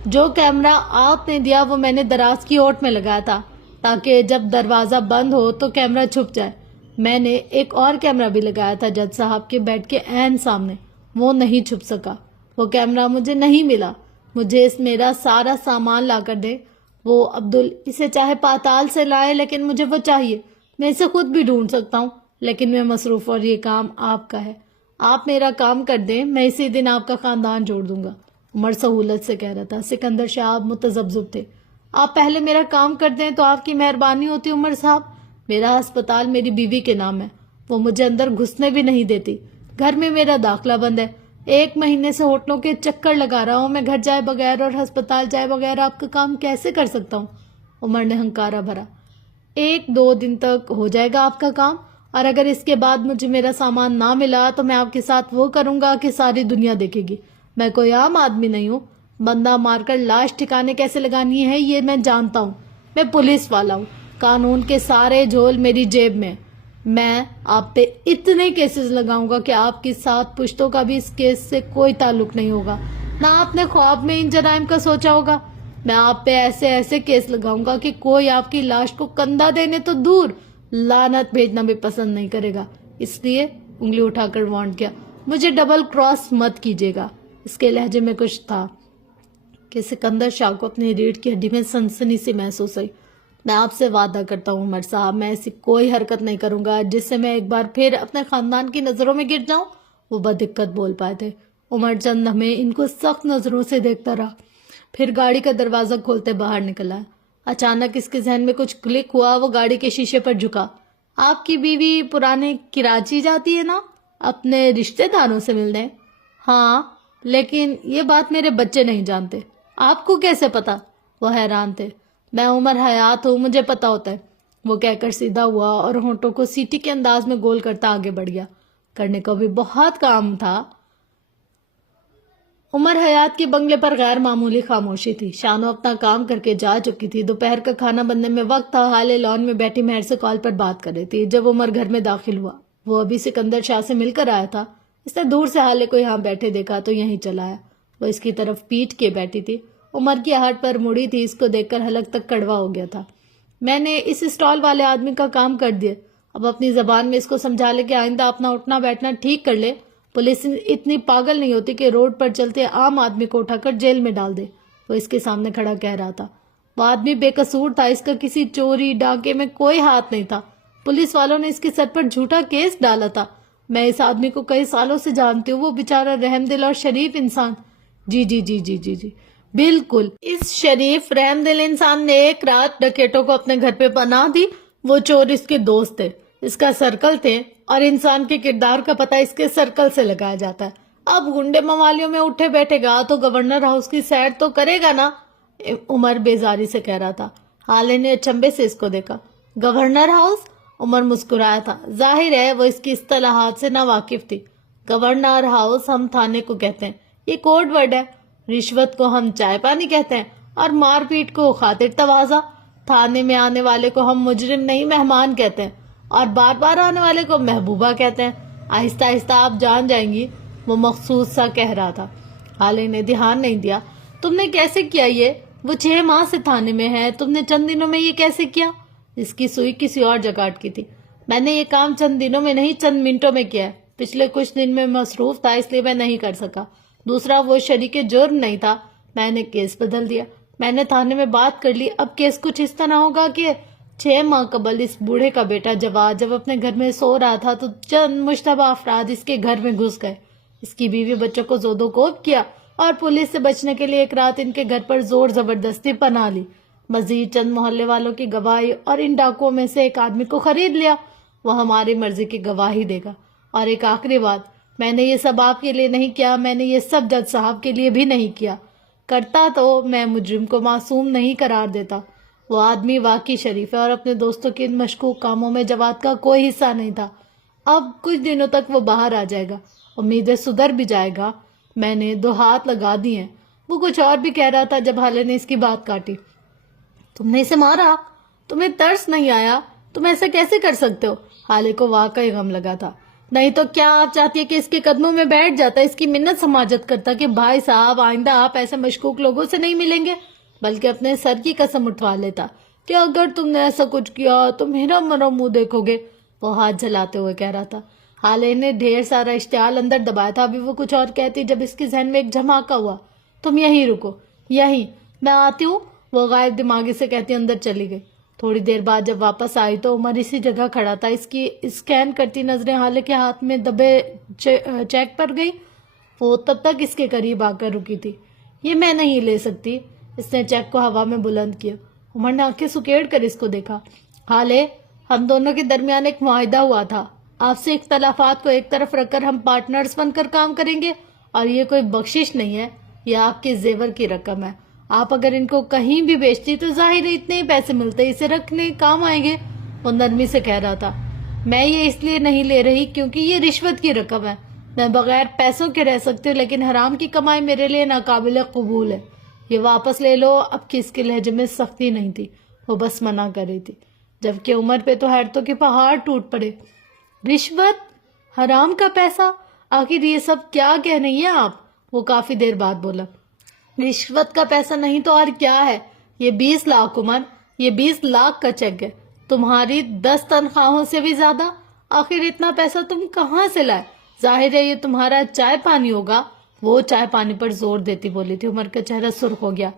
جو کیمرہ آپ نے دیا وہ میں نے دراز کی اوٹ میں لگایا تھا تاکہ جب دروازہ بند ہو تو کیمرہ چھپ جائے۔ میں نے ایک اور کیمرہ بھی لگایا تھا جج صاحب کے بیڈ کے عین سامنے، وہ نہیں چھپ سکا۔ وہ کیمرہ مجھے نہیں ملا۔ مجھے اس میرا سارا سامان لا کر دے۔ وہ عبدل اسے چاہے پاتال سے لائے، لیکن مجھے وہ چاہیے۔ میں اسے خود بھی ڈھونڈ سکتا ہوں، لیکن میں مصروف اور یہ کام آپ کا ہے۔ آپ میرا کام کر دیں، میں اسی دن آپ کا خاندان جوڑ دوں گا۔ عمر سہولت سے کہہ رہا تھا۔ سکندر شاہ متذبذب تھے۔ آپ پہلے میرا کام کر دیں تو آپ کی مہربانی ہوتی عمر صاحب۔ میرا ہسپتال میری بیوی کے نام ہے، وہ مجھے اندر گھسنے بھی نہیں دیتی۔ گھر میں میرا داخلہ بند ہے۔ 1 مہینے سے ہوٹلوں کے چکر لگا رہا ہوں۔ میں گھر جائے بغیر اور ہسپتال جائے بغیر آپ کا کام کیسے کر سکتا ہوں؟ عمر نے ہنکارا بھرا۔ 1-2 دن تک ہو جائے گا آپ کا کام، اور اگر اس کے بعد مجھے میرا سامان نہ ملا تو میں آپ کے ساتھ وہ کروں گا کہ ساری دنیا دیکھے گی۔ میں کوئی عام آدمی نہیں ہوں۔ بندہ مار کر لاش ٹھکانے کیسے لگانی ہے یہ میں جانتا ہوں۔ میں پولیس والا ہوں, قانون کے سارے جھول میری جیب میں. میں آپ پہ اتنے کیسز لگاؤں گا کہ آپ کی 7 پشتوں کا بھی اس کیس سے کوئی تعلق نہیں ہوگا. نہ آپ نے خواب میں ان جرائم کا سوچا ہوگا. میں آپ پہ ایسے ایسے کیس لگاؤں گا کہ کوئی آپ کی لاش کو کندھا دینے تو دور, لعنت بھیجنا بھی پسند نہیں کرے گا. اس لیے انگلی اٹھا کر وارن کیا, مجھے ڈبل کراس مت کیجیے گا. اس کے لہجے میں کچھ تھا کہ سکندر شاہ کو اپنی ریڑھ کی ہڈی میں سنسنی سی محسوس ہوئی. میں آپ سے وعدہ کرتا ہوں عمر صاحب, میں ایسی کوئی حرکت نہیں کروں گا جس سے میں ایک بار پھر اپنے خاندان کی نظروں میں گر جاؤں. وہ بدقت بول پائے تھے. عمر چند ہمیں ان کو سخت نظروں سے دیکھتا رہا, پھر گاڑی کا دروازہ کھولتے باہر نکل آیا. اچانک اس کے ذہن میں کچھ کلک ہوا. وہ گاڑی کے شیشے پر جھکا. آپ کی بیوی پرانے کراچی جاتی ہے نا اپنے رشتہ داروں سے ملنے؟ ہاں, لیکن یہ بات میرے بچے نہیں جانتے. آپ کو کیسے پتا؟ وہ حیران تھے. میں عمر حیات ہوں, مجھے پتا ہوتا ہے. وہ کہہ کر سیدھا ہوا اور ہونٹوں کو سیٹی کے انداز میں گول کرتا آگے بڑھ گیا. کرنے کو بھی بہت کام تھا. عمر حیات کے بنگلے پر غیر معمولی خاموشی تھی. شانو اپنا کام کر کے جا چکی تھی. دوپہر کا کھانا بننے میں وقت تھا. حالے لان میں بیٹھی مہر سے کال پر بات کر رہی تھی جب عمر گھر میں داخل ہوا. وہ ابھی سکندر شاہ سے مل کر آیا تھا. اس نے دور سے حالے کو یہاں بیٹھے دیکھا تو یہیں چلا آیا. وہ اس کی طرف پیٹ کے بیٹھی تھی. عمر کی ہٹ پر مڑی تھی. اس کو دیکھ کر حلق تک کڑوا ہو گیا تھا. میں نے اس اسٹال والے آدمی کا کام کر دیا. اب اپنی زبان میں اس کو سمجھا لے کہ آئندہ اپنا اٹھنا بیٹھنا ٹھیک کر لے. پولیس اتنی پاگل نہیں ہوتی کہ روڈ پر چلتے عام آدمی کو اٹھا کر جیل میں ڈال دے. وہ اس کے سامنے کھڑا کہہ رہا تھا. وہ آدمی بے قصور تھا. اس کا کسی چوری ڈاکے میں کوئی ہاتھ نہیں تھا. پولیس والوں نے اس کے سر پر جھوٹا کیس ڈالا تھا. میں اس آدمی کو کئی سالوں سے جانتی ہوں. وہ بیچارہ رحم دل اور شریف انسان. جی جی جی جی جی جی بالکل. اس شریف رحم دل انسان نے ایک رات ڈکیٹوں کو اپنے گھر پہ پناہ دی. وہ چور اس کے دوست تھے, اس کا سرکل تھے, اور انسان کے کردار کا پتہ اس کے سرکل سے لگایا جاتا ہے. اب گنڈے موالیوں میں اٹھے بیٹھے گا تو گورنر ہاؤس کی سیر تو کرے گا نا, عمر بیزاری سے کہہ رہا تھا. حالے نے اچنبے سے اس کو دیکھا. Governor house? عمر مسکرایا تھا. ظاہر ہے وہ اس کی اصطلاحات سے نا واقف تھی. گورنر ہاؤس ہم تھانے کو کہتے ہیں, یہ کوڈ ورڈ ہے. رشوت کو ہم چائے پانی کہتے ہیں, اور مار پیٹ کو خاطر تواضع. تھانے میں آنے والے کو ہم مجرم نہیں مہمان کہتے ہیں, اور بار بار آنے والے کو محبوبہ کہتے ہیں. آہستہ آہستہ آپ جان جائیں گی. وہ مخصوص سا کہہ رہا تھا. حالے نے دھیان نہیں دیا. تم نے کیسے کیا یہ؟ وہ 6 ماہ سے تھانے میں ہے, تم نے چند دنوں میں یہ کیسے کیا؟ اس کی سوئی کسی اور جگہ اٹکی تھی. میں نے یہ کام چند دنوں میں نہیں, چند منٹوں میں کیا ہے. پچھلے کچھ دن میں مصروف تھا اس لیے میں نہیں کر سکا. دوسرا وہ شریک جرم نہیں تھا, میں نے کیس بدل دیا. میں نے تھانے میں بات کر لی. اب کیس کچھ اس طرح ہوگا کہ 6 ماہ قبل اس بوڑھے کا بیٹا جواد جب اپنے گھر میں سو رہا تھا تو چند مشتبہ افراد اس کے گھر میں گھس گئے. اس کی بیوی بچوں کو زود و کوب کیا اور پولیس سے بچنے کے لیے ایک رات ان کے گھر پر زور زبردستی پناہ لی. مزید چند محلے والوں کی گواہی اور ان ڈاکوؤں میں سے ایک آدمی کو خرید لیا. وہ ہماری مرضی کی گواہی دے گا. اور ایک آخری بات, میں نے یہ سب آپ کے لیے نہیں کیا, میں نے یہ سب جج صاحب کے لیے بھی نہیں کیا. کرتا تو میں مجرم کو معصوم نہیں قرار دیتا. وہ آدمی واقعی شریف ہے اور اپنے دوستوں کے ان مشکوک کاموں میں جواد کا کوئی حصہ نہیں تھا. اب کچھ دنوں تک وہ باہر آ جائے گا, امید ہے سدھر بھی جائے گا. میں نے 2 ہاتھ لگا دیے ہیں. وہ کچھ اور بھی کہہ رہا تھا جب حالے نے اس کی بات کاٹی. تم نے اسے مارا؟ تمہیں ترس نہیں آیا؟ تم ایسا کیسے کر سکتے ہو؟ حالے کو واقعی غم لگا تھا. نہیں تو کیا آپ چاہتی ہے کہ اس کے قدموں میں بیٹھ جاتا, اس کی منت سماجت کرتا کہ بھائی صاحب آئندہ آپ ایسے مشکوک لوگوں سے نہیں ملیں گے, بلکہ اپنے سر کی قسم اٹھوا لیتا کہ اگر تم نے ایسا کچھ کیا تو میرا مرا منہ دیکھو گے. وہ ہاتھ جلاتے ہوئے کہہ رہا تھا. حالے نے ڈھیر سارا اشتعال اندر دبایا تھا. ابھی وہ کچھ اور کہتی جب اس کے ذہن میں ایک جھماکہ ہوا. تم یہیں رکو, یہیں, میں آتی ہوں. وہ غائب دماغی سے کہتی اندر چلی گئی. تھوڑی دیر بعد جب واپس آئی تو عمر اسی جگہ کھڑا تھا. اس کی اسکین کرتی نظریں حالے کے ہاتھ میں دبے چیک پر گئی. وہ تب تک اس کے قریب آ کر رکی تھی. یہ میں نہیں لے سکتی. اس نے چیک کو ہوا میں بلند کیا. عمر نے آنکھیں سکیڑ کر اس کو دیکھا. حالے, ہم دونوں کے درمیان ایک معاہدہ ہوا تھا. آپ سے اختلافات کو ایک طرف رکھ کر ہم پارٹنرز بن کر کام کریں گے, اور یہ کوئی بخشش نہیں ہے, یہ آپ کے زیور کی رقم ہے. آپ اگر ان کو کہیں بھی بیچتی تو ظاہر ہے اتنے ہی پیسے ملتے, اسے رکھنے کام آئیں گے. وہ نرمی سے کہہ رہا تھا. میں یہ اس لیے نہیں لے رہی کیونکہ یہ رشوت کی رقم ہے. میں بغیر پیسوں کے رہ سکتی ہوں, لیکن حرام کی کمائی میرے لیے ناقابل قبول ہے. یہ واپس لے لو. اب کی اس کے لہجے میں سختی نہیں تھی. وہ بس منع کر رہی تھی، جبکہ عمر پہ تو حیرتوں کے پہاڑ ٹوٹ پڑے۔ رشوت، حرام کا پیسہ، آخر یہ سب کیا کہہ رہی ہیں آپ؟ وہ کافی دیر بعد بولا۔ رشوت کا پیسہ نہیں تو اور کیا ہے؟ یہ 20 لاکھ عمر، یہ 20 لاکھ کا چیک ہے، تمہاری 10 تنخواہوں سے بھی زیادہ۔ آخر اتنا پیسہ تم کہاں سے لائے؟ ظاہر ہے یہ تمہارا چائے پانی ہوگا۔ وہ چائے پانی پر زور دیتی بولی تھی۔ عمر کا چہرہ سرخ ہو گیا۔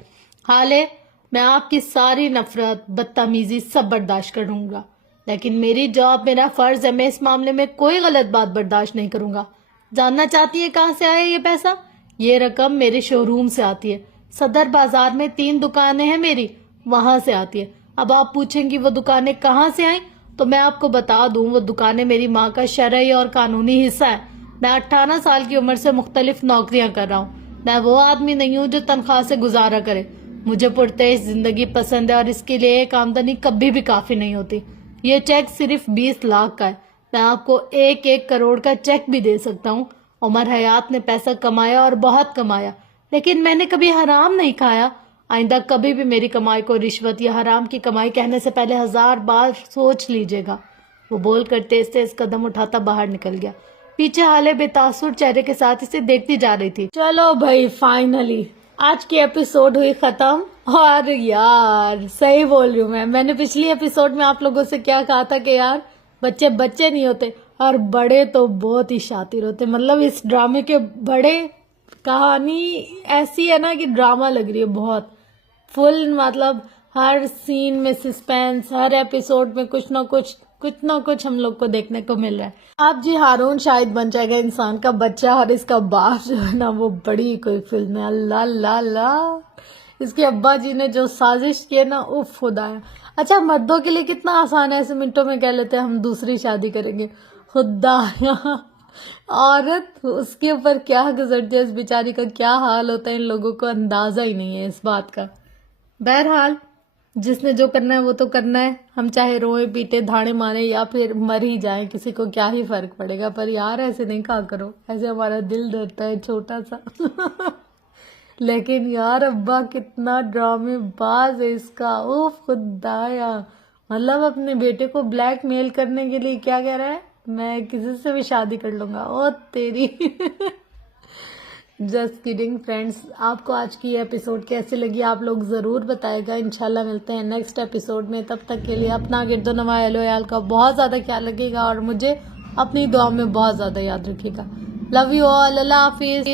حالے میں آپ کی ساری نفرت، بدتمیزی سب برداشت کروں گا، لیکن میری جاب، میرا فرض ہے، میں اس معاملے میں کوئی غلط بات برداشت نہیں کروں گا۔ جاننا چاہتی ہے کہاں سے آیا یہ پیسہ؟ یہ رقم میرے شو روم سے آتی ہے، صدر بازار میں 3 دکانیں ہیں میری، وہاں سے آتی ہے۔ اب آپ پوچھیں گی وہ دکانیں کہاں سے آئیں، تو میں آپ کو بتا دوں وہ دکانیں میری ماں کا شرعی اور قانونی حصہ ہے۔ میں 18 سال کی عمر سے مختلف نوکریاں کر رہا ہوں۔ میں وہ آدمی نہیں ہوں جو تنخواہ سے گزارا کرے۔ مجھے پرتعیش زندگی پسند ہے اور اس کے لیے ایک آمدنی کبھی بھی کافی نہیں ہوتی۔ یہ چیک صرف 20 لاکھ کا ہے، میں آپ کو 1 کروڑ کا چیک بھی دے سکتا ہوں۔ عمر حیات نے پیسہ کمایا اور بہت کمایا، لیکن میں نے کبھی حرام نہیں کھایا۔ آئندہ کبھی بھی میری کمائی کو رشوت یا حرام کی کمائی کہنے سے پہلے 1000 بار سوچ لیجیے گا۔ وہ بول کر تیز تیز قدم اٹھاتا باہر نکل گیا۔ پیچھے حالے بے تاثر چہرے کے ساتھ اسے دیکھتی جا رہی تھی۔ چلو بھائی، فائنلی آج کی ایپیسوڈ ہوئی ختم۔ اور یار صحیح بول رہی ہوں میں نے پچھلی ایپیسوڈ میں آپ لوگوں سے کیا کہا تھا کہ یار بچے بچے نہیں ہوتے اور بڑے تو بہت ہی شاطر ہوتے۔ مطلب اس ڈرامے کے بڑے، کہانی ایسی ہے نا کہ ڈرامہ لگ رہی ہے بہت فل۔ مطلب ہر سین میں سسپینس، ہر ایپیسوڈ میں کچھ نہ کچھ ہم لوگ کو دیکھنے کو مل رہا ہے۔ اب جی ہارون شاید بن جائے گا انسان کا بچہ، اور اس کا باپ جو ہے نا وہ بڑی کوئی فلم ہے۔ اللہ اللہ اللہ، اس کے ابا جی نے جو سازش کی ہے نا، اف خدایا۔ اچھا مردوں کے لیے کتنا آسان ہے، ایسے منٹوں میں کہہ لیتے ہیں ہم دوسری شادی کریں گے۔ خدایا، عورت اس کے اوپر کیا گزرتی ہے، اس بیچاری کا کیا حال ہوتا ہے، ان لوگوں کو اندازہ ہی نہیں ہے اس بات کا۔ بہرحال جس نے جو کرنا ہے وہ تو کرنا ہے، ہم چاہے روئیں پیٹے دھاڑے ماریں یا پھر مر ہی جائیں، کسی کو کیا ہی فرق پڑے گا۔ پر یار ایسے نہیں کہا کرو، ایسے ہمارا دل ڈرتا ہے چھوٹا سا۔ لیکن یار ابا کتنا ڈرامے باز ہے اس کا، اوف خدایا۔ مطلب اپنے بیٹے کو بلیک میل کرنے کے لیے کیا کہہ رہا ہے، میں کسی سے بھی شادی کر لوں گا۔ او تیری جسٹ کڈنگ فرینڈز، آپ کو آج کی ایپیسوڈ کیسی لگی آپ لوگ ضرور بتائے گا۔ انشاءاللہ ملتے ہیں نیکسٹ ایپیسوڈ میں، تب تک کے لیے اپنا گرد و نواح اہل و عیال کا بہت زیادہ خیال رکھیے گا اور مجھے اپنی دعا میں بہت زیادہ یاد رکھیے گا۔ لو یو آل، اللہ حافظ۔